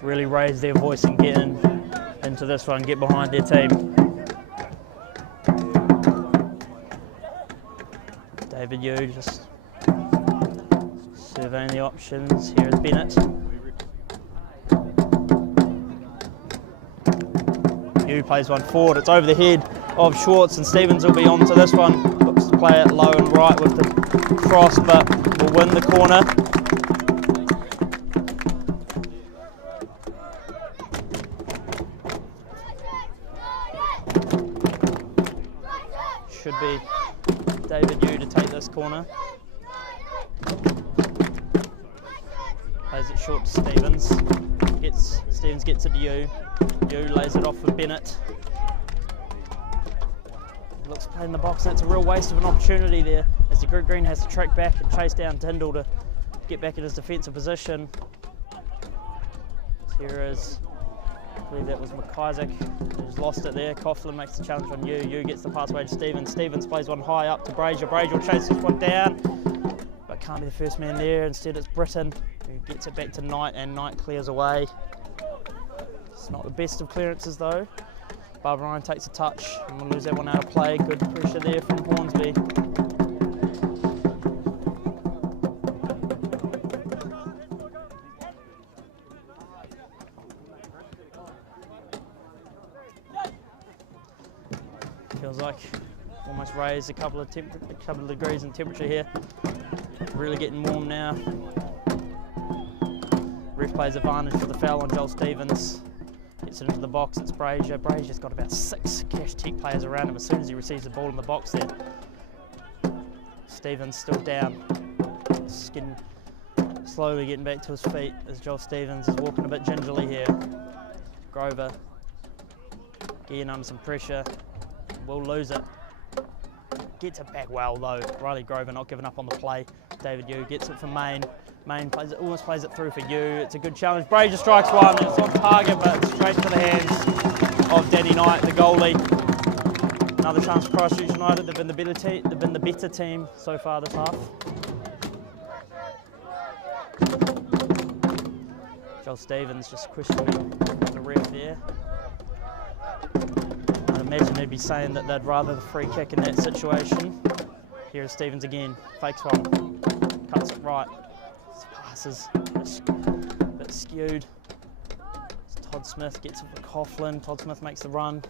really raise their voice and get into this one, get behind their team. David Yu just surveying the options. Here is Bennett. Yu plays one forward. It's over the head of Schwartz, and Stevens will be on to this one. Looks to play it low and right with the cross, but will win the corner. Should be David Yu to take this corner. Plays it short to Stevens. Stevens gets it to Yu. Yu lays it off for Bennett. Looks to play in the box. That's a real waste of an opportunity there, as the Green has to track back and chase down Tyndall to get back in his defensive position. Here is, I believe that was McIsaac, who's lost it there. Coughlan makes the challenge on Yu. Yu gets the passway to Stevens. Stevens plays one high up to Brazier. Brazier chases this one down, but can't be the first man there. Instead it's Britton who gets it back to Knight, and Knight clears away. It's not the best of clearances though. Barbara Ryan takes a touch, and we'll lose that one out of play. Good pressure there from Hornsby. Feels like almost raised a couple of degrees in temperature here. Really getting warm now. Ref plays advantage for the foul on Joel Stevens. Gets it into the box. It's Brazier. Brazier's got about 6 Cashmere players around him as soon as he receives the ball in the box there. Stevens still down. Slowly getting back to his feet as Joel Stevens is walking a bit gingerly here. Grover getting under some pressure. Will lose it. Gets it back well though. Riley Grover not giving up on the play. David Yu gets it for Main. Main plays it, almost plays it through for Yu. It's a good challenge. Brazier strikes one. It's on target, but straight to the hands of Danny Knight, the goalie. Another chance for Christchurch United. They've been the better team so far this half. Joel Stevens just questioning the ref there. I'd imagine he'd be saying that they'd rather the free kick in that situation. Here is Stevens again. Fakes one. Cuts it right. Passes a bit skewed. Todd Smith gets it for Coughlan. Todd Smith makes the run.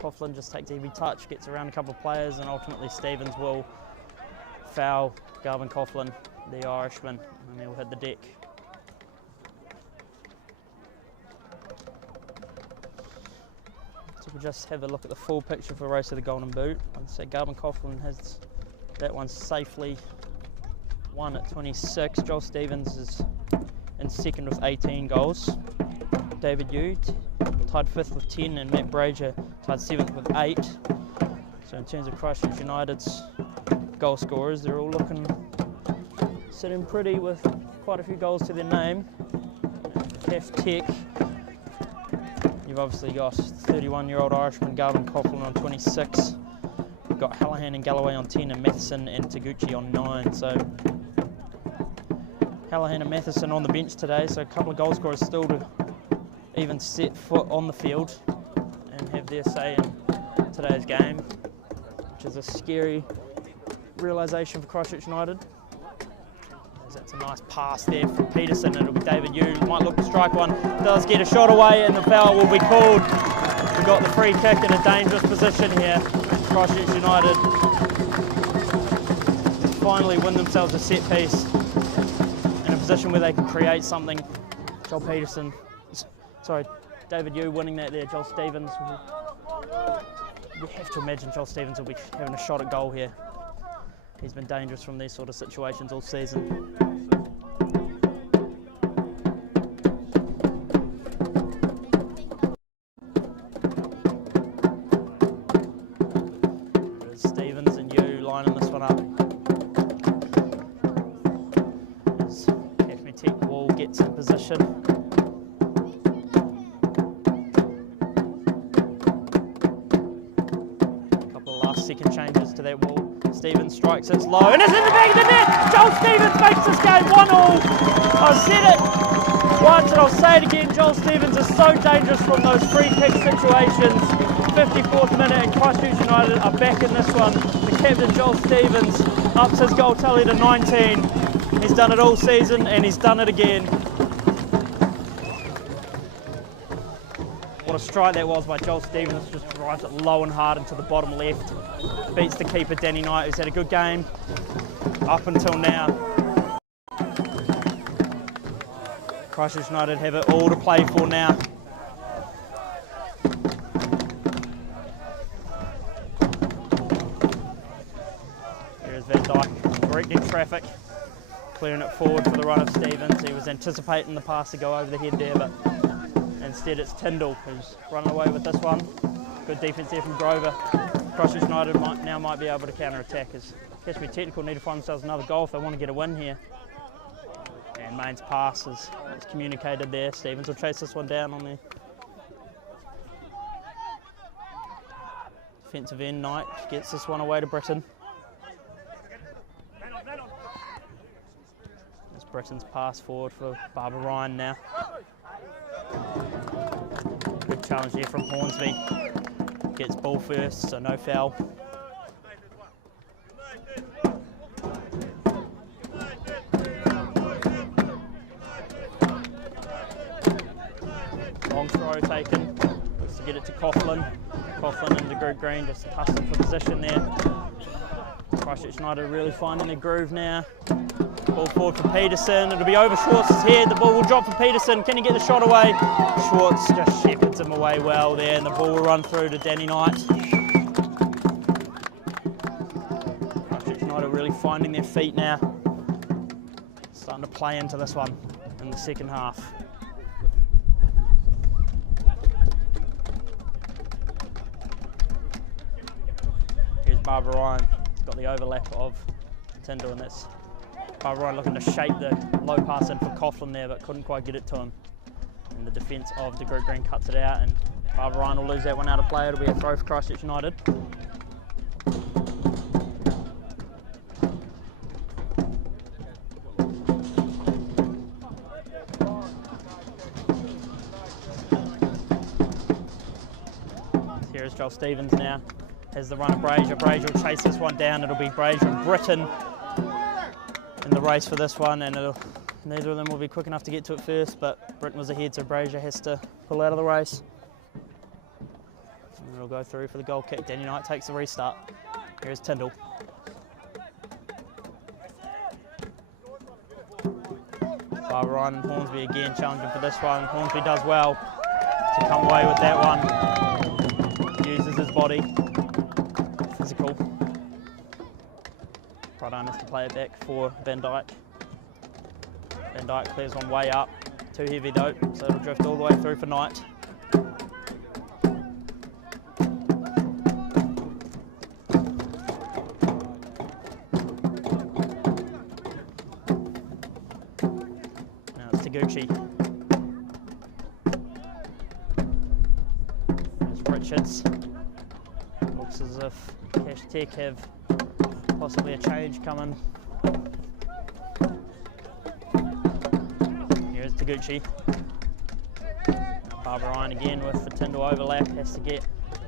Coughlan just takes a heavy touch, gets around a couple of players, and ultimately Stevens will foul Garvin Coughlan, the Irishman, and he'll hit the deck. So we'll just have a look at the full picture for Race of the Golden Boot. I'd say Garvin Coughlan has that one safely won at 26. Joel Stevens is in second with 18 goals. David Yu tied 5th with 10, and Matt Brazier tied 7th with 8. So in terms of Christchurch United's goal scorers. They're all looking, sitting pretty with quite a few goals to their name. Caf Tech, you've obviously got 31-year-old Irishman Garvin Coughlan on 26. You've got Hallahan and Galloway on 10 and Matheson and Taguchi on 9. So Hallahan and Matheson on the bench today, so a couple of goal scorers still to even set foot on the field and have their say in today's game, which is a scary realisation for Christchurch United. That's a nice pass there from Peterson. It'll be David Yu, might look to strike one, does get a shot away and the foul will be called. We've got the free kick in a dangerous position here. Christchurch United finally win themselves a set piece in a position where they can create something. David Yu winning that there. Joel Stevens, we have to imagine Joel Stevens will be having a shot at goal here. He's been dangerous from these sort of situations all season. There's Stevens and Yu lining this one up. As Cashmere Tech Wall gets in position. Second changes to that wall. Stevens strikes it low and it's in the back of the net. Joel Stevens makes this game 1-1. I've said it once and I'll say it again. Joel Stevens is so dangerous from those free kick situations. 54th minute and Christchurch United are back in this one. The captain Joel Stevens ups his goal tally to 19. He's done it all season and he's done it again. What a strike that was by Joel Stevens, just drives it low and hard into the bottom left. Beats the keeper Danny Knight, who's had a good game up until now. Christchurch United have it all to play for now. There's Van Dijk directing traffic, clearing it forward for the run of Stevens. He was anticipating the pass to go over the head there, but instead it's Tyndall who's running away with this one. Good defence there from Grover. Christchurch United might be able to counter-attack as Cashmere Technical need to find themselves another goal if they want to get a win here. And Main's pass is communicated there. Stevens will chase this one down on the defensive end. Knight gets this one away to Britton. It's Britton's pass forward for Barbara Ryan now. Good challenge there from Hornsby. Gets ball first, so no foul. Long throw taken. Looks to get it to Coughlan. Coughlan into Group Green, just tussling for position there. Christchurch United really finding their groove now. Ball forward for Peterson. It'll be over Schwartz's head. The ball will drop for Peterson. Can he get the shot away? Schwartz just shepherds him away well there, and the ball will run through to Danny Knight. Christchurch United really finding their feet now. Starting to play into this one in the second half. Here's Barbara Ryan. He's got the overlap of Tyndall, and that's Barbara Ryan looking to shape the low pass in for Coughlan there, but couldn't quite get it to him. And the defence of the Group Green cuts it out, and Barbara Ryan will lose that one out of play. It'll be a throw for Christchurch United. Here's Joel Stevens now. Has the run of Brazier. Brazier will chase this one down. It'll be Brazier and Britton in the race for this one, and neither of them will be quick enough to get to it first, but Britton was ahead, so Brazier has to pull out of the race. And it'll go through for the goal kick. Danny Knight takes the restart. Here's Tyndall. Barbara Ryan and Hornsby again challenging for this one. Hornsby does well to come away with that one. Uses his body. Physical. Pradhan has to play it back for Van Dijk. Van Dijk clears one way up. Too heavy though, so it'll drift all the way through for Knight. Richards. Looks as if Cash Tech have possibly a change coming. Here's Taguchi. Barbara Ryan again with the Tyndall overlap, has to get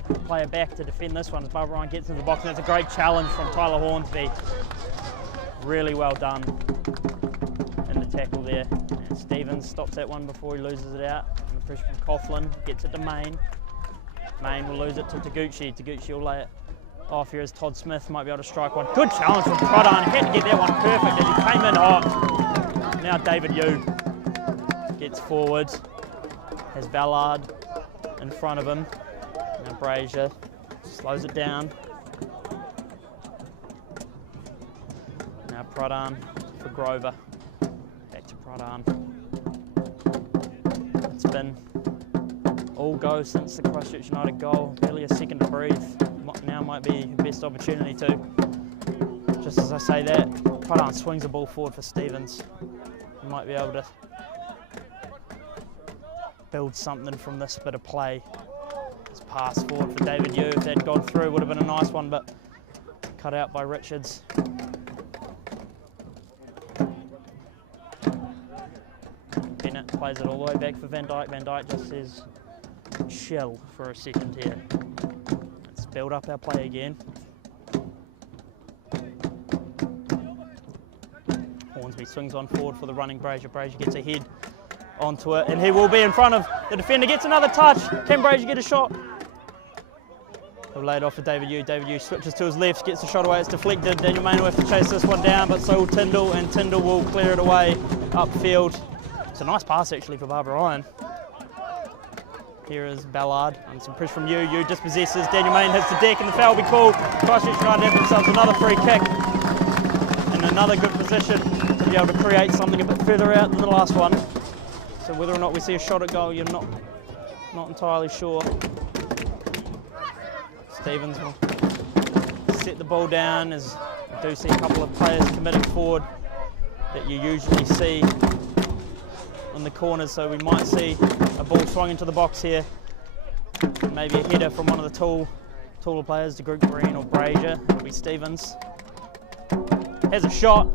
the player back to defend this one as Barbara Ryan gets into the box, and that's a great challenge from Tyler Hornsby. Really well done in the tackle there. And Stevens stops that one before he loses it out. And the pressure from Coughlan gets it to Main. Main will lose it to Taguchi. Taguchi will lay it off. Here is Todd Smith, might be able to strike one. Good challenge from Prodan, he had to get that one perfect as he came in hot. Now David Yu gets forward, has Ballard in front of him. Now Brazier slows it down. Now Prodan for Grover. Back to Prodan. It's been all go since the Christchurch United goal. Barely a second to breathe. Now might be your best opportunity to. Just as I say that, Prodan swings the ball forward for Stevens. He might be able to build something from this bit of play. This pass forward for David Yu, if that had gone through, would have been a nice one, but cut out by Richards. Bennett plays it all the way back for Van Dyke. Van Dyke just says chill for a second here. Let's build up our play again. Hornsby swings on forward for the running Brazier. Brazier gets ahead onto it, and he will be in front of the defender. Gets another touch. Can Brazier get a shot? He'll lay it off for David Yu. David Yu switches to his left, gets the shot away. It's deflected. Daniel Main will have to chase this one down, but so will Tyndall, and Tyndall will clear it away upfield. It's a nice pass actually for Barbara Ryan. Here is Ballard, and some pressure from Yu. Yu dispossesses. Daniel Main hits the deck, and the foul will be called. Christchurch United have themselves another free kick, and another good position to be able to create something a bit further out than the last one. So whether or not we see a shot at goal, you're not entirely sure. Stevens will set the ball down, as we do see a couple of players committing forward that you usually see in the corners, so we might see a ball swung into the box here. Maybe a header from one of the taller players, DeGroot Green or Brazier. It'll be Stevens. Has a shot.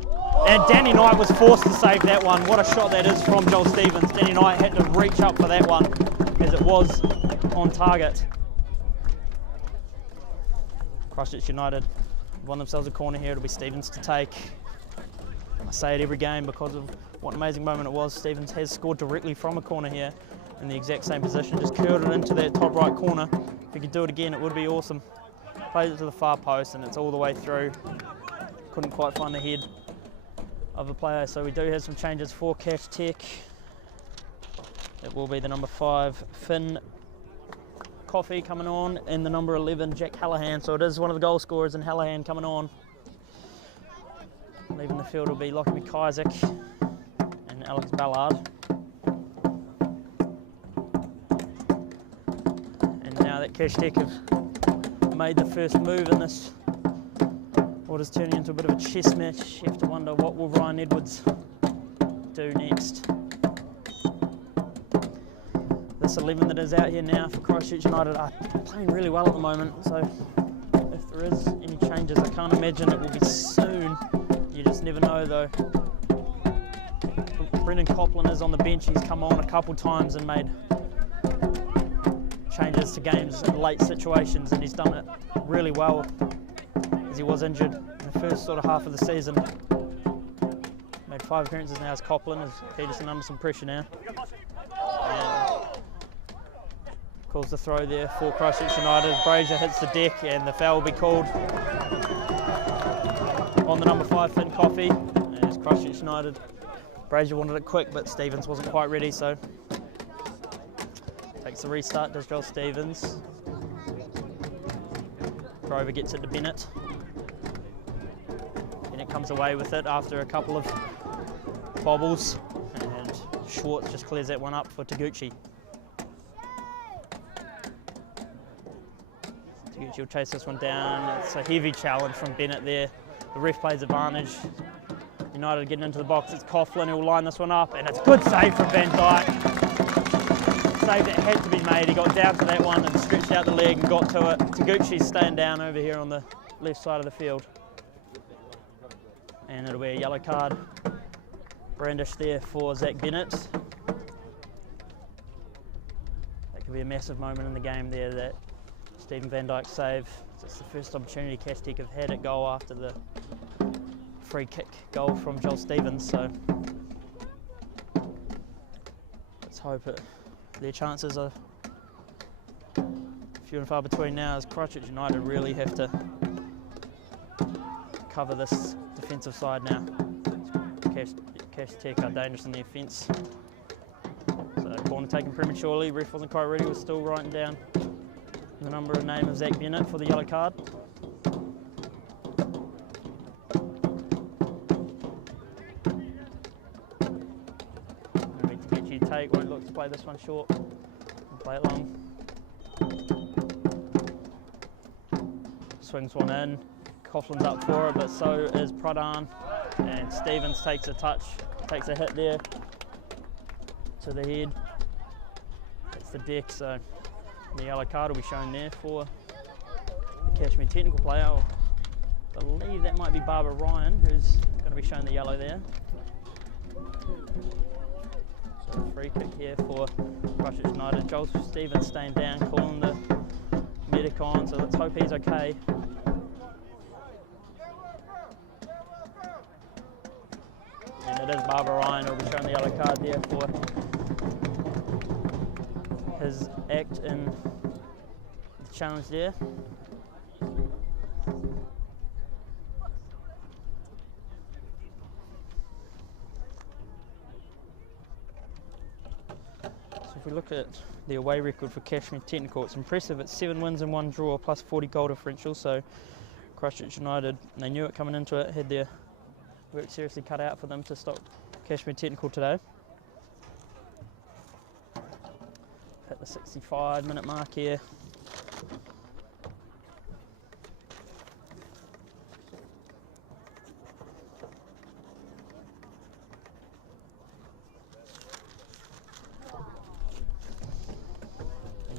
And Danny Knight was forced to save that one. What a shot that is from Joel Stevens. Danny Knight had to reach up for that one as it was on target. Christchurch United won themselves a corner here. It'll be Stevens to take. I say it every game because of what an amazing moment it was. Stevens has scored directly from a corner here in the exact same position. Just curled it into that top right corner. If he could do it again, it would be awesome. Plays it to the far post, and it's all the way through. Couldn't quite find the head of the player, so we do have some changes for Cash Tech. It will be the number 5 Finn Coffey coming on, and the number 11 Jack Hallahan. So it is one of the goal scorers in Hallahan coming on. Leaving the field will be Lockie McIsaac and Alex Ballard. And now that Cash Tech have made the first move in this, what is turning into a bit of a chess match, you have to wonder what will Ryan Edwards do next. This 11 that is out here now for Christchurch United are playing really well at the moment, so if there is any changes, I can't imagine it will be soon. You just never know though. Brendan Coughlan is on the bench. He's come on a couple times and made changes to games in late situations, and he's done it really well, as he was injured in the first sort of half of the season. Made 5 appearances now as Coughlan, as Peterson under some pressure now. And calls the throw there for Christchurch United. Brazier hits the deck, and the foul will be called on the number 5 Finn Coffey. As Christchurch United, Brazier wanted it quick, but Stevens wasn't quite ready, so takes the restart, does Joel Stevens. Grover gets it to Bennett. Bennett comes away with it after a couple of bobbles, and Schwartz just clears that one up for Taguchi. Taguchi will chase this one down. It's a heavy challenge from Bennett there. The ref plays advantage. United getting into the box. It's Coughlan who will line this one up, and it's a good save from Van Dyke. save that had to be made. He got down to that one and stretched out the leg and got to it. Taguchi's staying down over here on the left side of the field. And it'll be a yellow card brandished there for Zach Bennett. That could be a massive moment in the game there, that Stephen Van Dyke save. It's the first opportunity Cashmere have had at goal after the free kick goal from Joel Stevens, so let's hope their chances are few and far between now, as Christchurch United really have to cover this defensive side now. Cash Tech are dangerous in the offence. So corner taken prematurely, ref wasn't quite ready, was still writing down the number and name of Zach Bennett for the yellow card. Take, won't look to play this one short, play it long. Swings one in, Coughlan's up for it, but so is Pradhan, and Stevens takes a touch, takes a hit there to the head. It's the deck, so the yellow card will be shown there for the Cashmere technical player. I believe that might be Barbara Ryan, who's going to be shown the yellow there. So a free kick here for Christchurch United. Joel Stevens staying down, calling the medic on, so let's hope he's okay. And it is Barbara Ryan who will be showing the yellow card there for his act in the challenge there. If we look at the away record for Cashmere Technical, it's impressive. It's 7 wins and 1 draw plus 40 goal differential, so Christchurch United, they knew it coming into it, had their work seriously cut out for them to stop Cashmere Technical today. Hit the 65-minute mark here.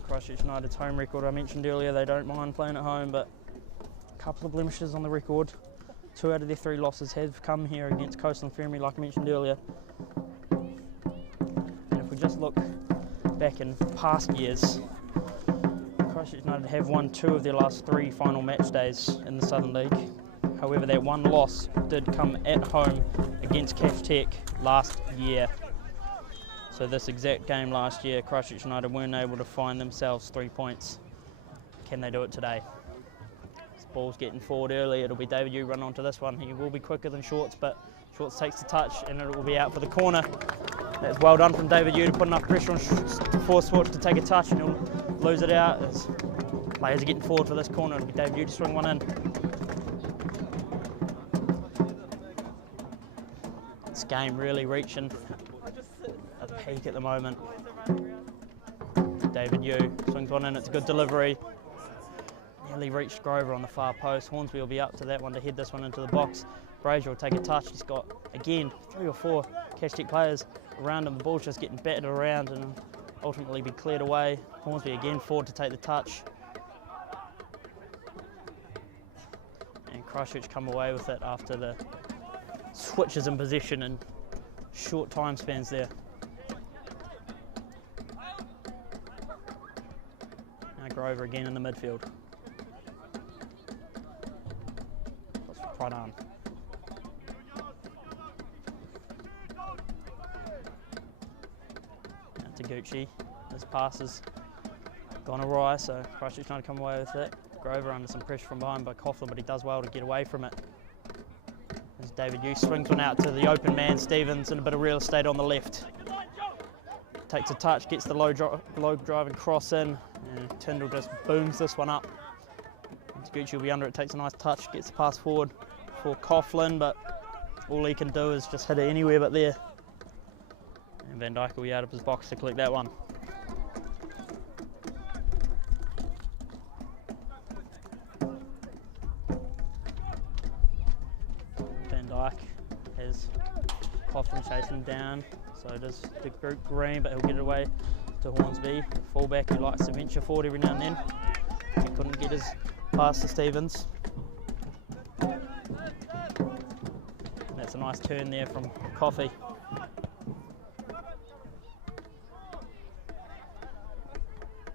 Christchurch United's home record, I mentioned earlier, they don't mind playing at home, but a couple of blemishes on the record. 2 out of their 3 losses have come here against Coastal and Fermi, like I mentioned earlier. And if we just look back in past years, Christchurch United have won 2 of their last 3 final match days in the Southern League. However, that one loss did come at home against Cash Tech last year. So this exact game last year, Christchurch United weren't able to find themselves 3 points. Can they do it today? This ball's getting forward early. It'll be David Yu run onto this one. He will be quicker than Shorts, but Shorts takes the touch and it will be out for the corner. That's well done from David Yu to put enough pressure on to force Shorts to take a touch, and he'll lose it out as players are getting forward for this corner. It'll be David Yu to swing one in. This game really reaching a peak at the moment. David Yu swings one in, it's a good delivery. Nearly reached Grover on the far post. Hornsby will be up to that one to head this one into the box. Brazier will take a touch. He's got, again, 3 or 4 Cash Tech players around him. The ball's just getting battered around and ultimately be cleared away. Hornsby again forward to take the touch. And Christchurch come away with it after the switches in possession and short time spans there. Grover again in the midfield. Right on. Now Taguchi. His pass has gone awry, so Christchurch trying to come away with it. Grover under some pressure from behind by Coughlan, but he does well to get away from it. As David Yu swings one out to the open man, Stevens, and a bit of real estate on the left. Takes a touch, gets the low driving cross in, and Tyndall just booms this one up. Taguchi will be under it, takes a nice touch, gets the pass forward for Coughlan, but all he can do is just hit it anywhere but there. And Van Dyke will be out of his box to collect that one. Van Dyke has Coughlan chasing him down, so does the group green, but he'll get it away to Hornsby, fullback who likes to venture forward every now and then. He couldn't get his pass to Stevens. That's a nice turn there from Coffey.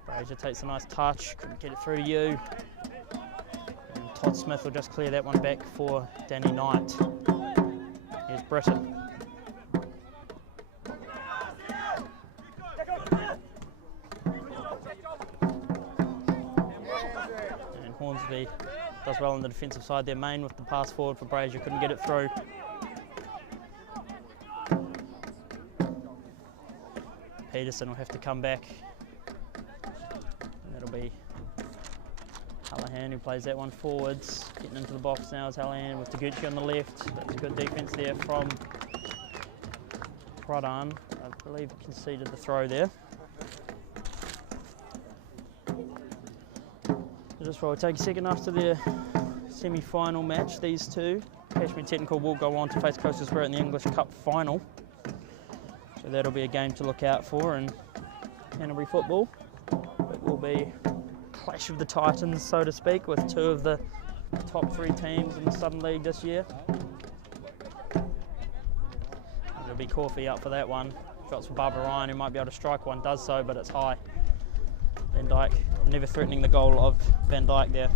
Fraser takes a nice touch, couldn't get it through to you. And Todd Smith will just clear that one back for Danny Knight. Here's Britton. And Hornsby does well on the defensive side there. Main with the pass forward for Brazier, couldn't get it through. Peterson will have to come back. And that'll be Hallahan who plays that one forwards. Getting into the box now is Hallahan with Taguchi on the left. That's good defence there from Prodan. I believe conceded the throw there. Just will take a second after their semi-final match, these two. Cashmere Technical will go on to face Coastal Spirit in the English Cup final. So that'll be a game to look out for in Canterbury football. It will be a clash of the Titans, so to speak, with two of the top three teams in the Southern League this year. It'll be Corfy up for that one. Shots for Barbara Ryan, who might be able to strike one, does so, but it's high. Van Dyke never threatening the goal of Van Dyke there.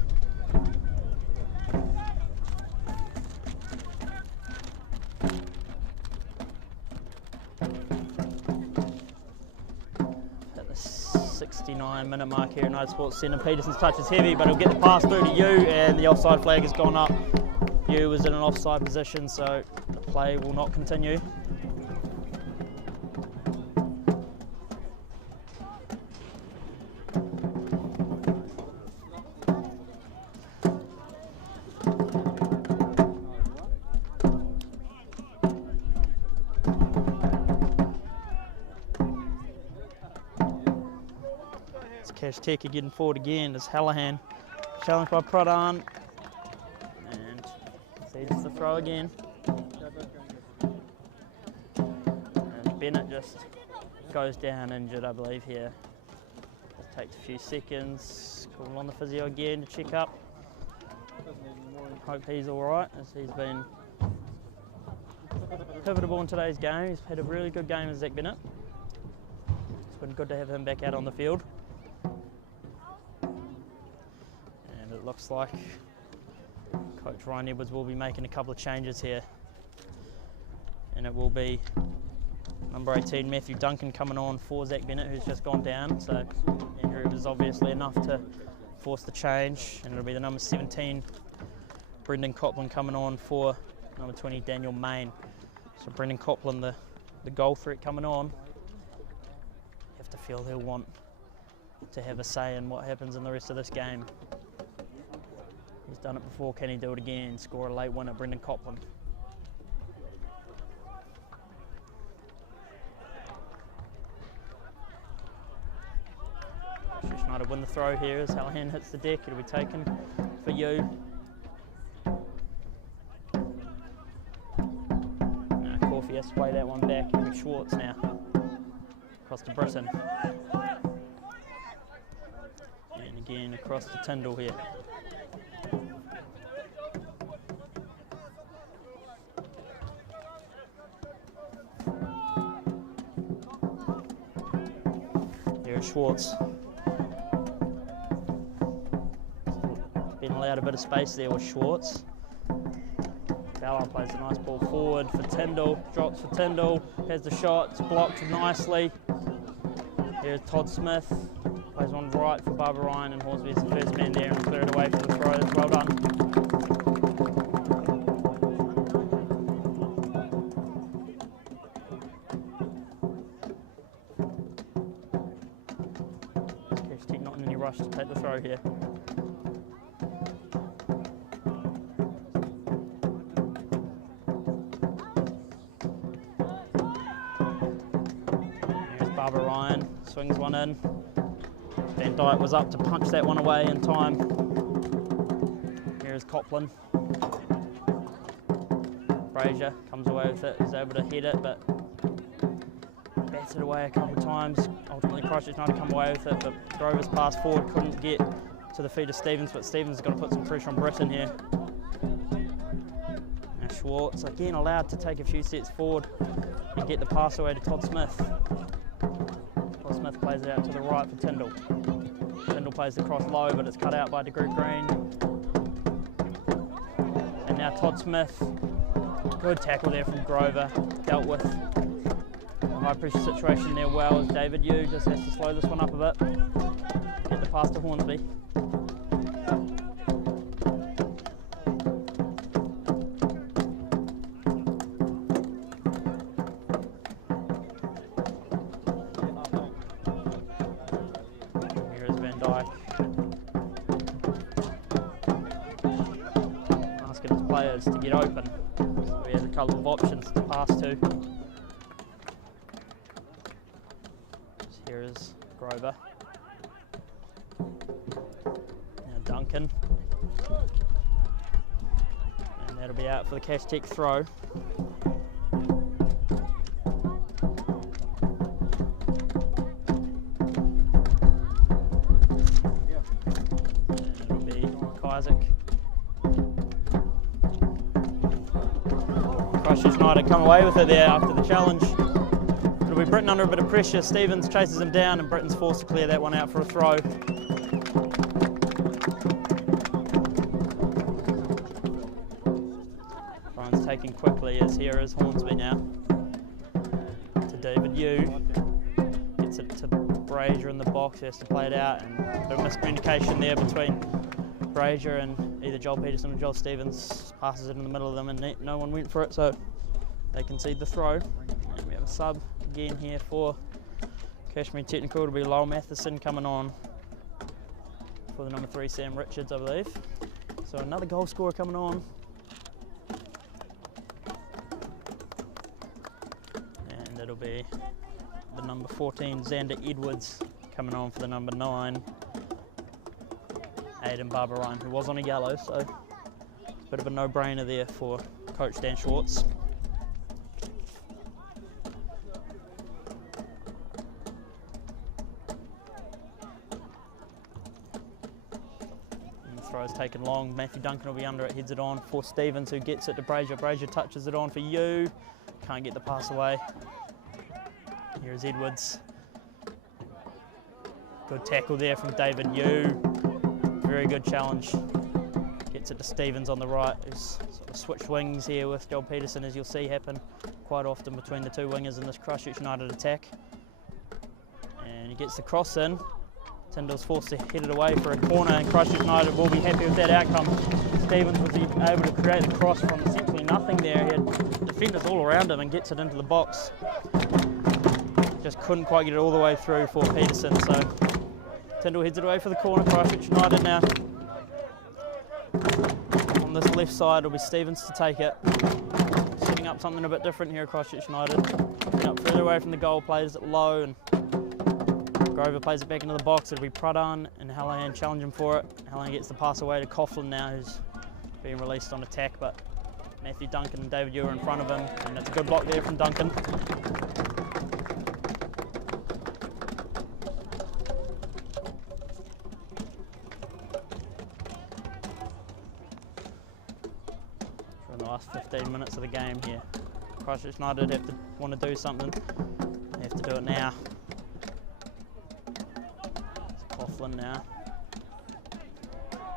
At the 69-minute mark here at United Sports Centre, Peterson's touch is heavy, but he'll get the pass through to you, and the offside flag has gone up. You was in an offside position, so the play will not continue. Cash Tech getting forward again as Hallahan, challenged by Prodan, and sees the throw again. And Bennett just goes down injured, I believe, here. Just takes a few seconds, call on the physio again to check up. Hope he's all right, as he's been pivotal in today's game. He's had a really good game as Zach Bennett. It's been good to have him back out on the field. It looks like Coach Ryan Edwards will be making a couple of changes here, and it will be number 18 Matthew Duncan coming on for Zach Bennett, who's just gone down, so injury was obviously enough to force the change, and it'll be the number 17 Brendan Coughlan coming on for number 20 Daniel Main. So Brendan Coughlan, the goal threat coming on, you have to feel he'll want to have a say in what happens in the rest of this game. He's done it before, can he do it again? Score a late winner, Brendan Coughlan. Christchurch United win the throw here as Hallahan hits the deck. It'll be taken for you. Corfy has to play that one back. It'll be Schwartz now. Across to Britton. And again across to Tyndall here. Schwartz. Been allowed a bit of space there with Schwartz. Ballard plays a nice ball forward for Tyndall, drops for Tyndall, has the shot, it's blocked nicely. Here's Todd Smith, plays one right for Barbara Ryan, and Hornsby is the first man there and clear it away for the throw. That's well done. To take the throw here. Here's Barbara Ryan, swings one in. Van Dyke was up to punch that one away in time. Here's Coughlan. Fraser comes away with it, is able to head it, but bats it away a couple of times. Ultimately Christchurch United come away with it, but Grover's pass forward couldn't get to the feet of Stevens, but Stevens has got to put some pressure on Britton here. Now Schwartz again allowed to take a few steps forward and get the pass away to Todd Smith. Todd Smith plays it out to the right for Tyndall. Tyndall plays the cross low, but it's cut out by DeGroot Green. And now Todd Smith, good tackle there from Grover, dealt with a high pressure situation there well as David Yu just has to slow this one up a bit. Get the pass to Hornsby. Asking his players to get open. So he has a couple of options to pass to. Here is Grover. Now Duncan. And that'll be out for the Cash Tech throw. Christchurch United come away with it there after the challenge. It'll be Britton under a bit of pressure. Stevens chases him down and Britton's forced to clear that one out for a throw. Ryan's taking quickly as here is Hornsby now. To David Yu. Gets it to Brazier in the box, he has to play it out, and a bit of miscommunication there between Brazier and either Joel Peterson or Joel Stevens. Passes it in the middle of them and no one went for it, so they concede the throw. And we have a sub again here for Cashmere Technical. It'll be Lowell Matheson coming on for the number 3 Sam Richards, I believe. So another goal scorer coming on. And it'll be the number 14 Xander Edwards coming on for the number 9 Aidan Barbara Ryan, who was on a yellow, so a bit of a no-brainer there for Coach Dan Schwartz. And the throw is taken long. Matthew Duncan will be under it, heads it on for Stevens, who gets it to Brazier. Brazier touches it on for Yu. Can't get the pass away. Here's Edwards. Good tackle there from David Yu. Very good challenge. Gets it to Stevens on the right, who's sort of switched wings here with Joel Peterson, as you'll see happen quite often between the two wingers in this Christchurch United attack. And he gets the cross in. Tyndall's forced to head it away for a corner, and Christchurch United will be happy with that outcome. Stevens was able to create the cross from essentially nothing there. He had defenders all around him and gets it into the box. Just couldn't quite get it all the way through for Peterson, so Tyndall heads it away for the corner. Christchurch United now. On this left side will be Stevens to take it. Setting up something a bit different here at Christchurch United. Up further away from the goal, plays it low, and Grover plays it back into the box. It'll be Pradhan and Hallahan challenging for it. Hallahan gets the pass away to Coughlan now, who's being released on attack, but Matthew Duncan and David Yu are in front of him, and that's a good block there from Duncan. In the last 15 minutes of the game here, Christchurch United have to want to do something. They have to do it now. It's Coughlan now.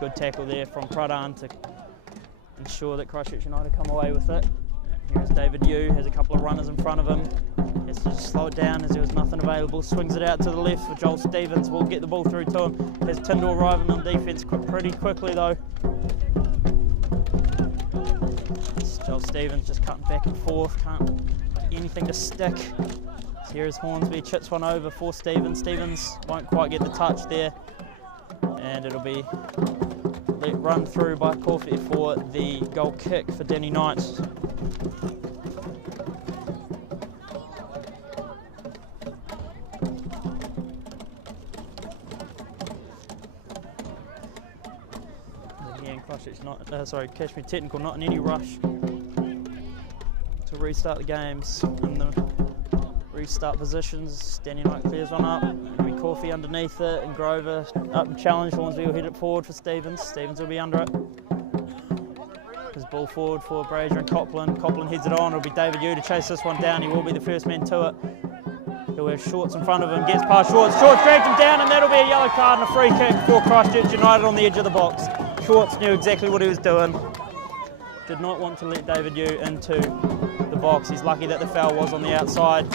Good tackle there from Pradhan to ensure that Christchurch United come away with it. Here's David Yu, has a couple of runners in front of him. Has to just slow it down as there was nothing available. Swings it out to the left for Joel Stevens. Will get the ball through to him. Has Tyndall arriving on defence pretty quickly though. Joel Stevens just cutting back and forth, can't get anything to stick. So here's Hornsby, chits one over for Stevens. Stevens won't quite get the touch there, and it'll be run through by Corfitt for the goal kick for Danny Knight. Again, Cashmere Technical not in any rush to restart the games. In the restart positions, Danny Knight clears one up, and we Coffey underneath it, and Grover up and challenge. Hornsby will hit it forward for Stevens. Stevens will be under it. His ball forward for Brazier and Coughlan. Coughlan heads it on. It'll be David Yu to chase this one down. He will be the first man to it. He'll have Shorts in front of him. Gets past Shorts. Shorts drags him down, and that'll be a yellow card and a free kick for Christchurch United on the edge of the box. Shorts knew exactly what he was doing. Did not want to let David Yu into the box. He's lucky that the foul was on the outside.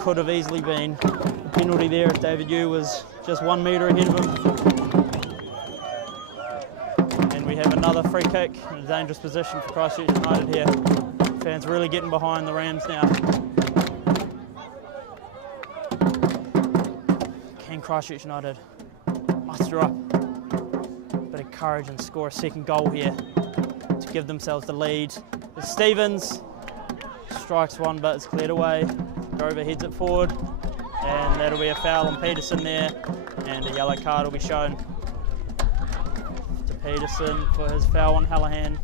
Could have easily been a penalty there if David Yu was just 1 metre ahead of him. And we have another free kick in a dangerous position for Christchurch United here. Fans really getting behind the Rams now. Can Christchurch United muster up a bit of courage and score a second goal here to give themselves the lead? Stevens strikes one, but it's cleared away. Grover heads it forward, and that'll be a foul on Peterson there, and a yellow card will be shown to Peterson for his foul on Hallahan.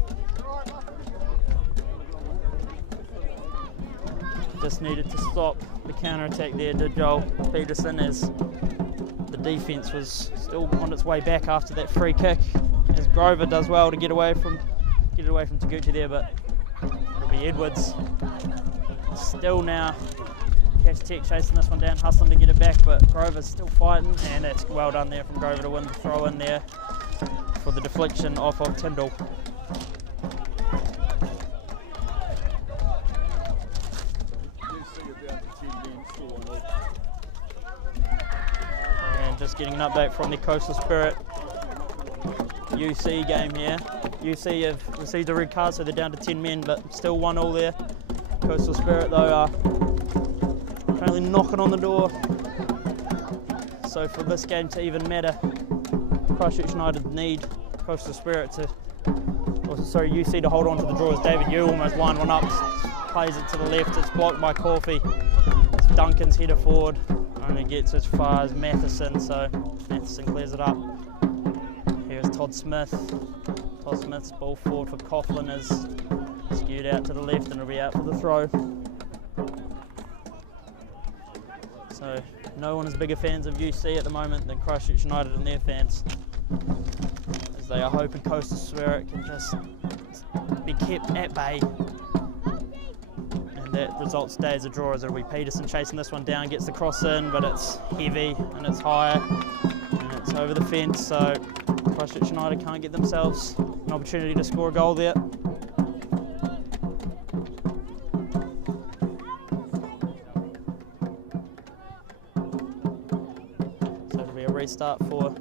Just needed to stop the counter-attack there, did Joel Peterson, as the defence was still on its way back after that free kick, as Grover does well to get it away from Taguchi there, but it'll be Edwards. Still now Cash Tech chasing this one down, hustling to get it back, but Grover's still fighting, and it's well done there from Grover to win the throw in there for the deflection off of Tyndall. And just getting an update from the Coastal Spirit UC game here. UC have received a red card, so they're down to 10 men, but still 1-1 there. Coastal Spirit, though, are apparently knocking on the door. So for this game to even matter, Christchurch United need Coastal Spirit to, UC to hold on to the draw, as David Yu almost lined one up, plays it to the left, it's blocked by Coffey. It's Duncan's header forward, only gets as far as Matheson, so Matheson clears it up. Here's Todd Smith. Todd Smith's ball forward for Coughlan is skewed out to the left, and it'll be out for the throw. So no one is bigger fans of UC at the moment than Christchurch United and their fans, as they are hoping Coastal Spirit can just be kept at bay, and that results today as a draw, as it'll be Peterson chasing this one down, gets the cross in, but it's heavy and it's higher and it's over the fence, so Christchurch United can't get themselves an opportunity to score a goal there. Restart for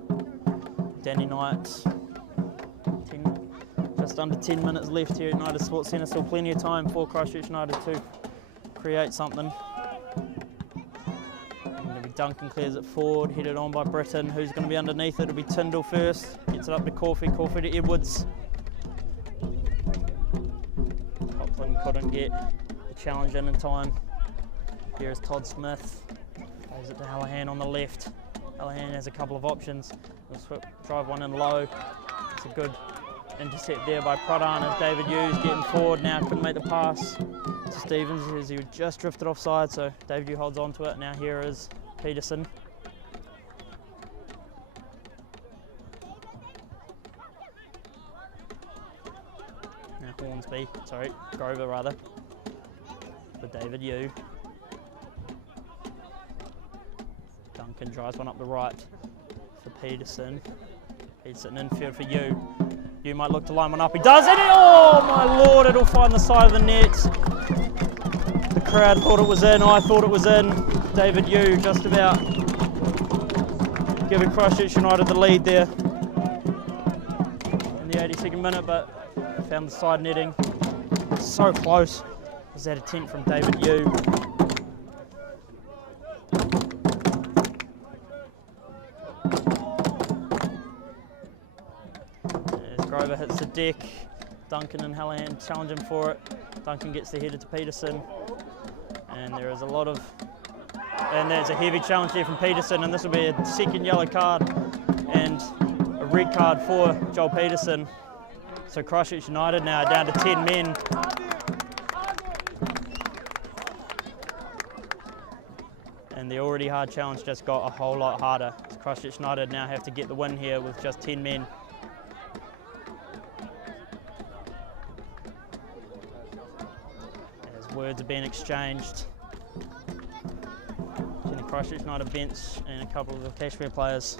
Danny Knight. Just under 10 minutes left here at United Sports Centre, still plenty of time for Christchurch United to create something. And Duncan clears it forward, headed on by Britton. Who's going to be underneath it? It'll be Tyndall first. Gets it up to Coffey, Coffey to Edwards. Coughlan couldn't get the challenge in time. Here's Todd Smith. Plays it to Hallahan on the left. Hallahan has a couple of options. He'll drive one in low. It's a good intercept there by Pradhan, as David Yu's getting forward now. Couldn't make the pass to Stevens as he just drifted offside, so David Yu holds on to it. Now here is Peterson. Now Grover rather, for David Yu. Duncan drives one up the right for Peterson. Peterson infield for Yu. Yu might look to line one up. He does it! Oh my lord, it'll find the side of the net. The crowd thought it was in. I thought it was in. David Yu just about giving Christchurch United the lead there in the 82nd minute, but found the side netting. So close was that attempt from David Yu. Grover hits the deck. Duncan and Hallahan challenge him for it. Duncan gets the header to Peterson, and there is a lot of, and there's a heavy challenge here from Peterson, and this will be a second yellow card and a red card for Joel Peterson. So Christchurch United now down to 10 men. And And the already hard challenge just got a whole lot harder. Christchurch United now have to get the win here with just 10 men. As words are being exchanged between the Christchurch United bench and a couple of the Cashmere players.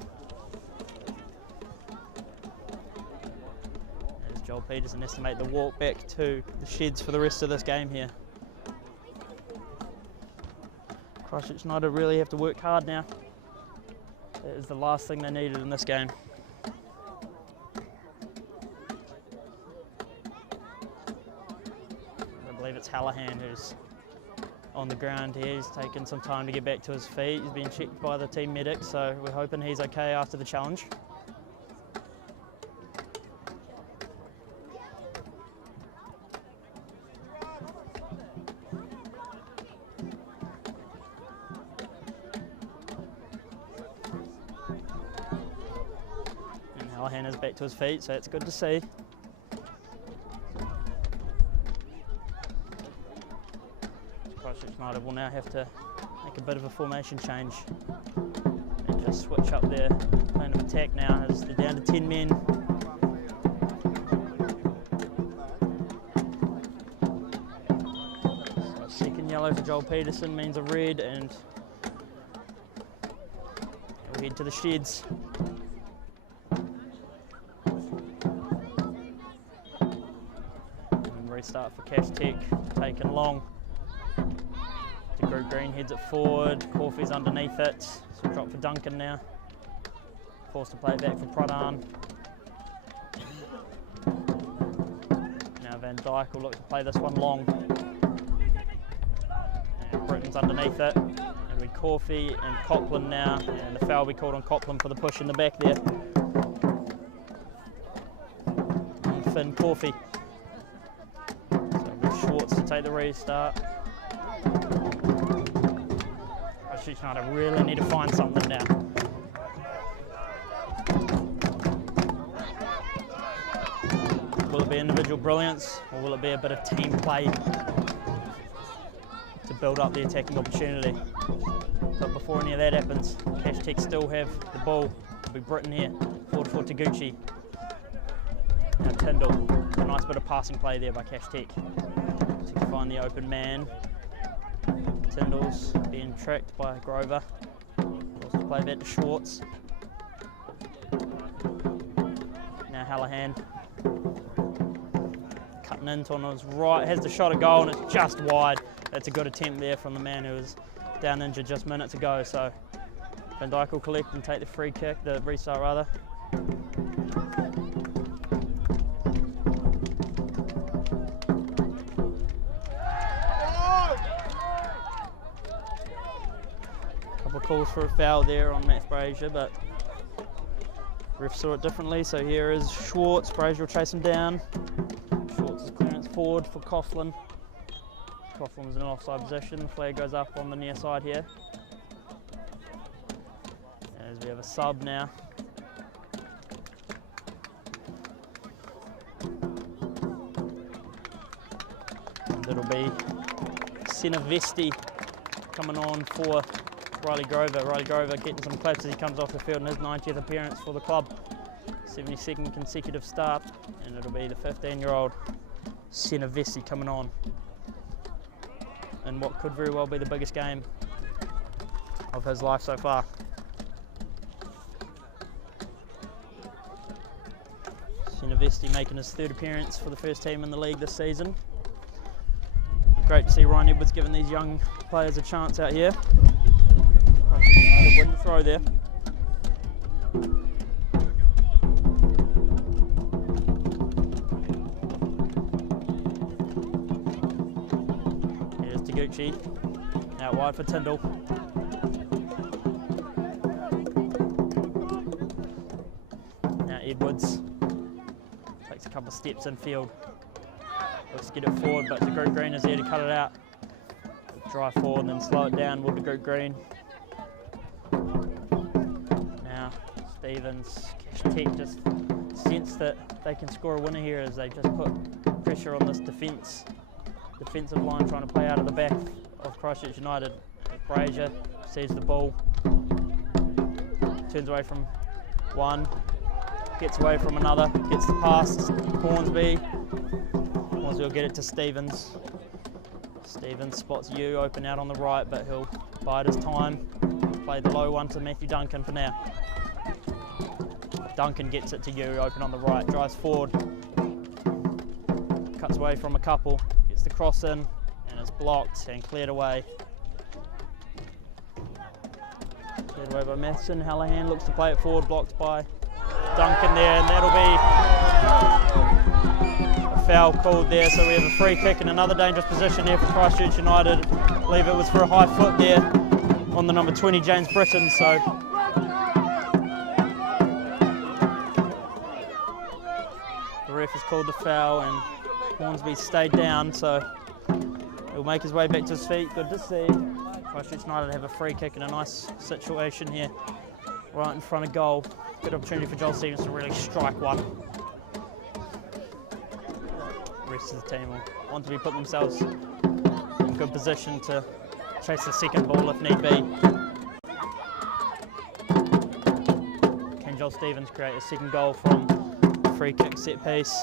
As Joel Peterson has to make the walk back to the sheds for the rest of this game here. Christchurch United really have to work hard now. That is the last thing they needed in this game. I believe it's Hallahan who's on the ground here. He's taken some time to get back to his feet. He's been checked by the team medic, so we're hoping he's okay after the challenge. Hallahan is back to his feet, so that's good to see. Christchurch United will now have to make a bit of a formation change and just switch up their plan of attack now as they're down to 10 men. So a second yellow for Joel Peterson means a red, and we'll head to the sheds. Restart for Cash Tech, taken long. The group green heads it forward, Corfy's underneath it, so drop for Duncan now. Forced to play back for Pradhan. Now Van Dyke will look to play this one long. And Britton's underneath it. It'll be Corfy and Coughlan now, and the foul will be called on Coughlan for the push in the back there. And Finn Corfy. Schwartz to take the restart. Christchurch United really need to find something now. Will it be individual brilliance, or will it be a bit of team play to build up the attacking opportunity? But before any of that happens, Cash Tech still have the ball. It'll be Britton here, forward for Taguchi. Now Tyndall, a nice bit of passing play there by Cash Tech to find the open man. Tyndall's being tracked by Grover. Also play back to Schwartz. Now Hallahan cutting into on his right, has the shot at goal and it's just wide. That's a good attempt there from the man who was down injured just minutes ago. So Van Dyke will collect and take the free kick, the restart rather. Calls for a foul there on Matt Brazier, but ref saw it differently, so here is Schwartz. Brazier will chase him down. Schwartz's clearance forward for Coughlan. Coughlan was in an offside position. The flag goes up on the near side here. As we have a sub now. And it'll be Sinavesti coming on for Riley Grover. Riley Grover getting some claps as he comes off the field in his 90th appearance for the club. 72nd consecutive start, and it'll be the 15-year-old Sinavesi coming on in what could very well be the biggest game of his life so far. Sinavesti making his third appearance for the first team in the league this season. Great to see Ryan Edwards giving these young players a chance out here. Win the throw there. Here's Taguchi. Out wide for Tyndall. Now Edwards takes a couple of steps infield. Looks to get it forward, but the group green is there to cut it out. Drive forward and then slow it down with the group green. Stevens, Cash Tech just sense that they can score a winner here as they just put pressure on this defensive line trying to play out of the back of Christchurch United. Brazier sees the ball, turns away from one, gets away from another, gets the pass, Hornsby will get it to Stevens. Stevens spots you open out on the right, but he'll bide his time, play the low one to Matthew Duncan for now. Duncan gets it to you, open on the right, drives forward, cuts away from a couple, gets the cross in, and it's blocked and cleared away. Cleared away by Matheson. Hallahan looks to play it forward, blocked by Duncan there, and that'll be a foul called there. So we have a free kick and another dangerous position here for Christchurch United. I believe it was for a high foot there on the number 20, James Britton. So the ref has called the foul and Hornsby stayed down, so he'll make his way back to his feet. Good to see. Christchurch United have a free kick in a nice situation here, right in front of goal. Good opportunity for Joel Stevens to really strike one. The rest of the team will want to put themselves in good position to chase the second ball if need be. Can Joel Stevens create a second goal from a free kick set piece?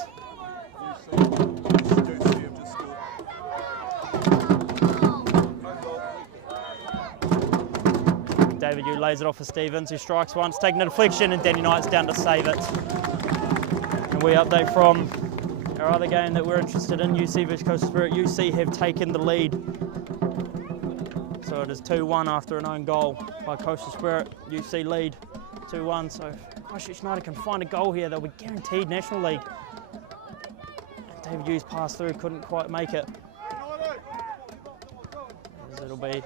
David Yu lays it off for Stevens, who strikes once, taking a deflection, and Danny Knight's down to save it. And we update from our other game that we're interested in, UC vs Coastal Spirit. UC have taken the lead. So it is 2-1 after an own goal by Coastal Spirit. UC lead 2-1, so if Christchurch United can find a goal here, they'll be guaranteed National League. And David Yu's pass through couldn't quite make it. As it'll be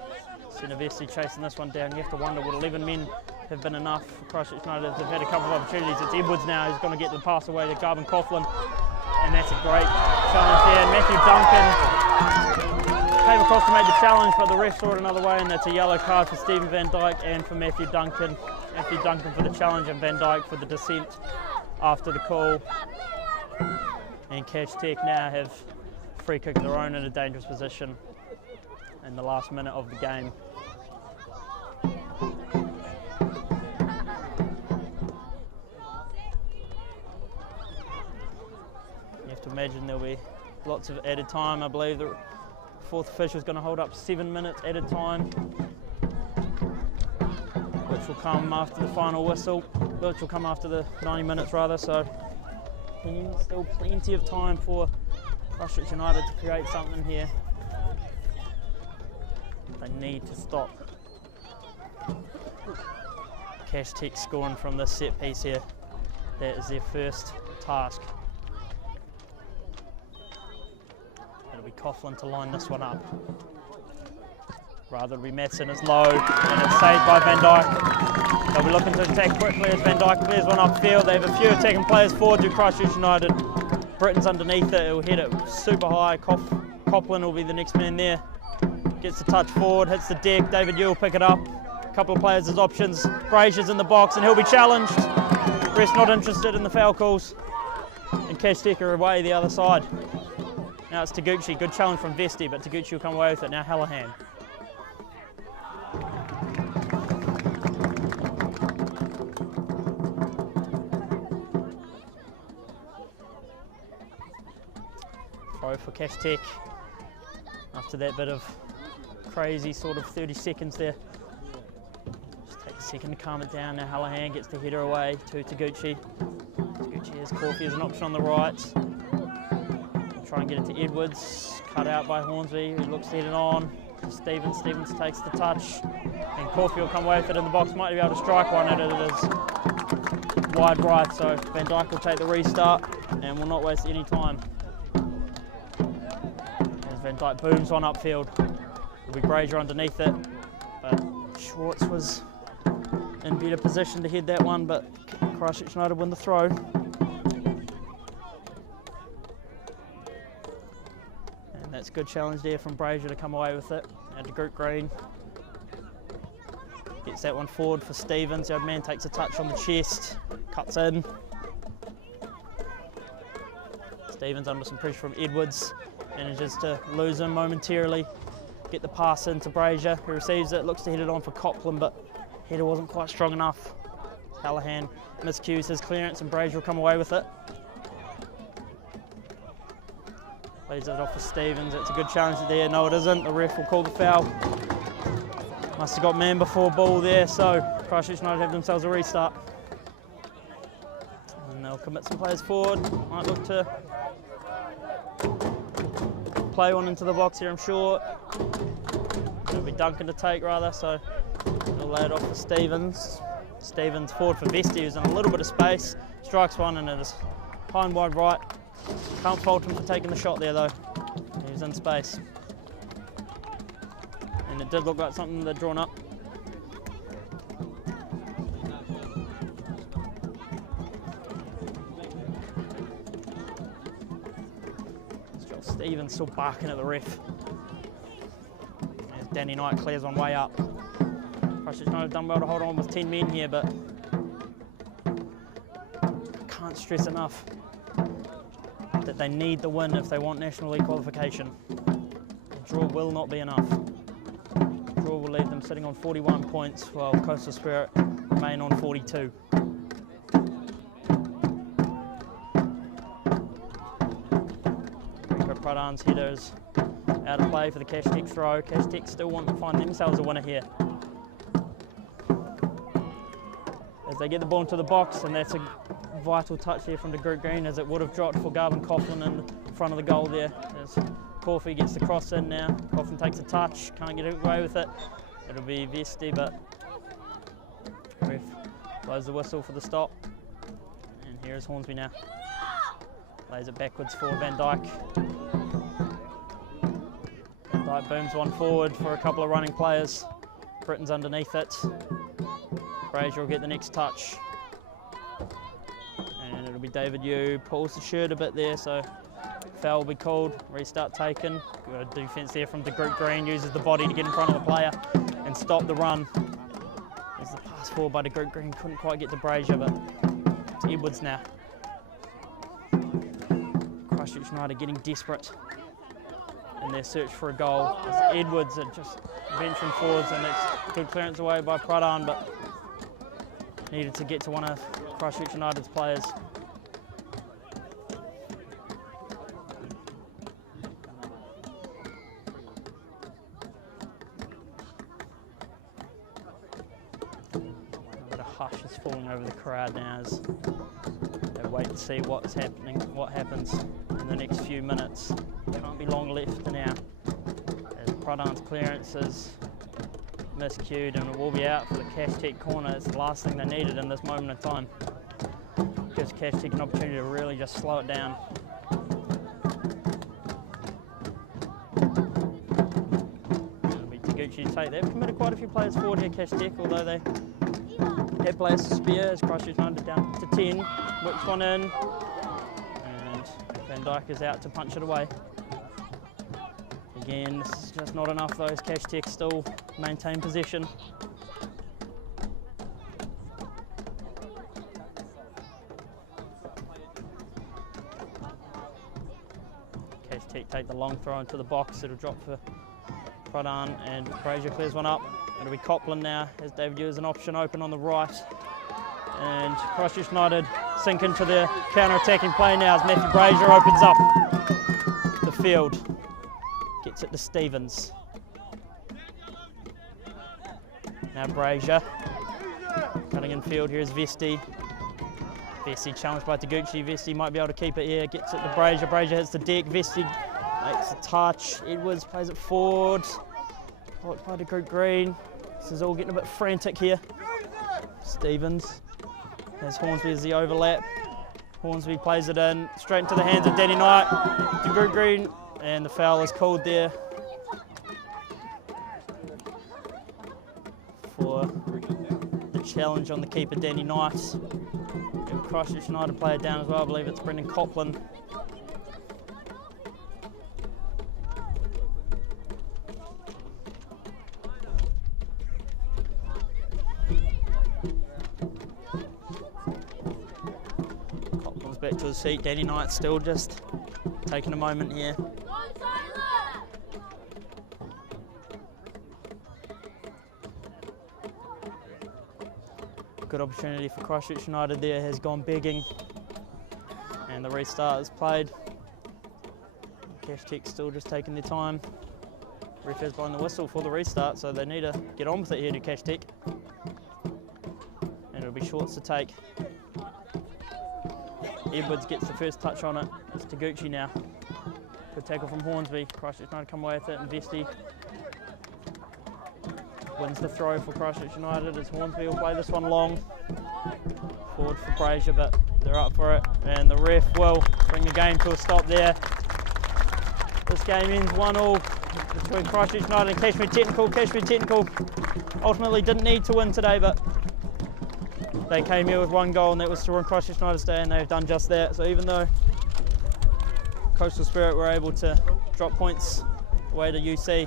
Sinavesi chasing this one down. You have to wonder, would 11 men have been enough for Christchurch United? They've had a couple of opportunities. It's Edwards now who's going to get the pass away to Garvin Coughlan. And that's a great challenge there. Matthew Duncan came across to make the challenge, but the ref saw it another way, and that's a yellow card for Stephen Van Dyke and for Matthew Duncan. Matthew Duncan for the challenge and Van Dyke for the dissent after the call. And Cashmere now have free kick of their own in a dangerous position in the last minute of the game. You have to imagine there'll be lots of added time. I believe the fourth official is going to hold up 7 minutes added time, which will come after the final whistle, which will come after the 90 minutes rather, so still plenty of time for Christchurch United to create something here. They need to stop Cashmere scoring from this set piece here. That is their first task. It'll be Coughlan to line this one up. Rather it'll be Matheson, it's low, and it's saved by Van Dyke. They'll be looking to attack quickly as Van Dyke clears one upfield. They have a few attacking players forward to Christchurch United. Britton's underneath it, he'll hit it super high. Coughlan will be the next man there. Gets the touch forward, hits the deck, David Yu will pick it up. A couple of players as options. Brazier's in the box and he'll be challenged. Rest not interested in the foul calls. And Cashmere away the other side. Now it's Taguchi, good challenge from Vesti, but Taguchi will come away with it. Now Hallahan. Throw for Cashmere. After that bit of crazy sort of 30 seconds there. Just take a second to calm it down. Now Hallahan gets the header away to Taguchi. Taguchi has Corfy as an option on the right. We'll try and get it to Edwards. Cut out by Hornsby, who looks to head it on. Stevens takes the touch. And Corfy will come away with it in the box. Might be able to strike one, and it is wide right. So Van Dyke will take the restart and will not waste any time. Van Dyke booms one upfield. It'll be Brazier underneath it, but Schwartz was in better position to head that one, but Christchurch United win the throw. And that's a good challenge there from Brazier to come away with it. Now to Group Green. Gets that one forward for Stevens. The old man takes a touch on the chest, cuts in. Stevens under some pressure from Edwards. Manages to lose him momentarily. get the pass into Brazier, who receives it, looks to head it on for Coughlan, but header wasn't quite strong enough. Callahan miscues his clearance and Brazier will come away with it. Plays it off for Stevens. It's a good challenge there. No, it isn't. The ref will call the foul. Must have got man before ball there, so Christchurch United have themselves a restart. And they'll commit some players forward. Might look to play one into the box here, I'm sure. It'll be Duncan to take, rather, so they'll lay it off for Stevens. Stevens forward for Vesti, who's in a little bit of space. Strikes one, and it is high and wide right. Can't fault him for taking the shot there, though. He was in space. And it did look like something they'd drawn up. Stevens still barking at the ref. As Danny Knight clears one way up. Christchurch United have done well to hold on with 10 men here, but can't stress enough that they need the win if they want National League qualification. The draw will not be enough. The draw will leave them sitting on 41 points while Coastal Spirit remain on 42. Pradan's headers out of play for the Cashtech throw. Cashtech still want to find themselves a winner here. As they get the ball into the box, and that's a vital touch here from the group green, as it would have dropped for Garvin Coughlan in front of the goal there. As Corfy gets the cross in now. Coughlan takes a touch, can't get away with it. It'll be Vesti, but ref blows the whistle for the stop. And here's Hornsby now. Lays it backwards for Van Dyke. Van Dyke booms one forward for a couple of running players. Britton's underneath it. Brazier will get the next touch. And it'll be David Yu. Pulls the shirt a bit there, so foul will be called. Restart taken. Good defence there from the group green. Uses the body to get in front of the player and stop the run. There's the pass forward by the group green. Couldn't quite get to Brazier, but it's Edwards now. Christchurch United getting desperate in their search for a goal. As Edwards are just venturing forwards, and it's good clearance away by Pradan, but needed to get to one of Christchurch United's players. A bit of hush is falling over the crowd now as they wait to see what's happening, what happens in the next few minutes. Can't be long left now, as Pradan's clearance is miscued and it will be out for the Cashtech corner. It's the last thing they needed in this moment of time. Gives Cashtech an opportunity to really just slow it down. It'll be Taguchi to take. They've committed quite a few players forward here, Cashtech, although they have players to spare, as Christchurch United down to 10. Whips one in, and Van Dyke is out to punch it away. Again, this is just not enough though, as Cashtech still maintain possession. Cashtech take the long throw into the box. It'll drop for Pradan, and Brazier clears one up. It'll be Coughlan now, as David Yu has an option open on the right. And Christchurch United sink into the counter-attacking play now as Matthew Brazier opens up the field. Gets it to Stevens. Now Brazier. Cutting in field, here's Vesti. Vesti challenged by Taguchi. Vesti might be able to keep it here. Gets it to Brazier. Brazier hits the deck. Vesti makes a touch. Edwards plays it forward. Blocked by the group green. This is all getting a bit frantic here. Stevens has Hornsby as the overlap. Hornsby plays it in, straight into the hands of Danny Knight. The group green, and the foul is called there for the challenge on the keeper, Danny Knight. And Christchurch United player down as well, I believe it's Brendan Coughlan. Back to his seat. Danny Knight still just taking a moment here. Good opportunity for Christchurch United there, has gone begging. And the restart is played. Cashmere still just taking their time. Ref has blown the whistle for the restart, so they need to get on with it here to Cashmere. And it'll be shorts to take. Edwards gets the first touch on it. It's Taguchi now. Good tackle from Hornsby. Christchurch United come away with it, and Vesti wins the throw for Christchurch United as Hornsby will play this one long. Forward for Brazier, but they're up for it, and the ref will bring the game to a stop there. This game ends 1-1 between Christchurch United and Cashmere Technical. Cashmere Technical ultimately didn't need to win today, but they came here with one goal, and that was to win Christchurch United's day, and they've done just that. So even though Coastal Spirit were able to drop points away to UC,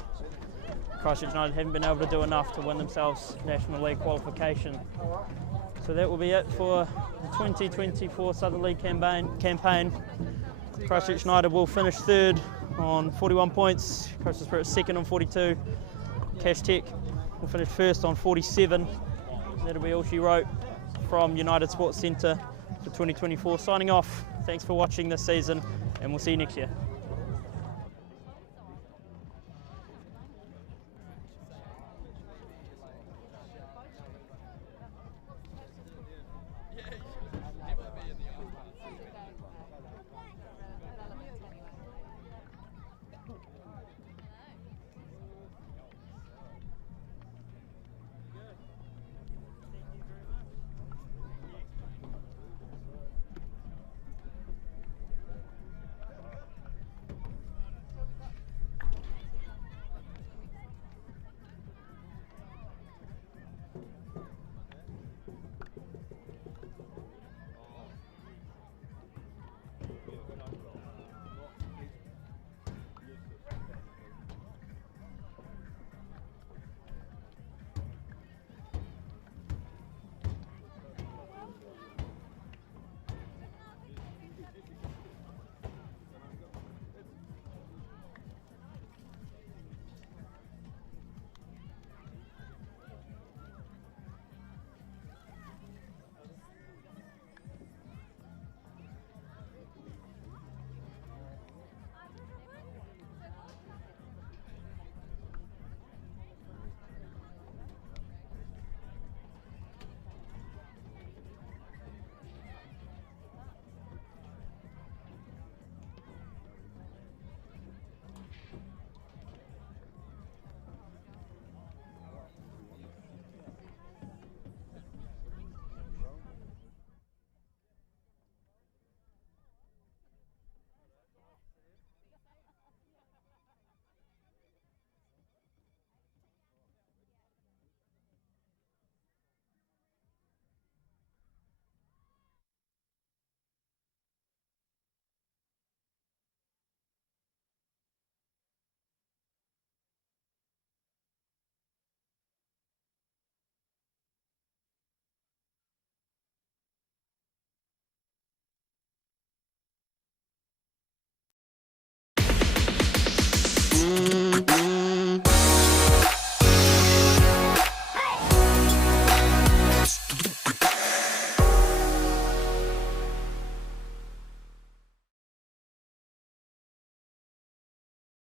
Christchurch United haven't been able to do enough to win themselves National League qualification. So that will be it for the 2024 Southern League campaign. Christchurch United will finish third on 41 points, Coastal Spirit second on 42, Cash Tech will finish first on 47. That'll be all she wrote from United Sports Centre for 2024. Signing off, thanks for watching this season, and we'll see you next year.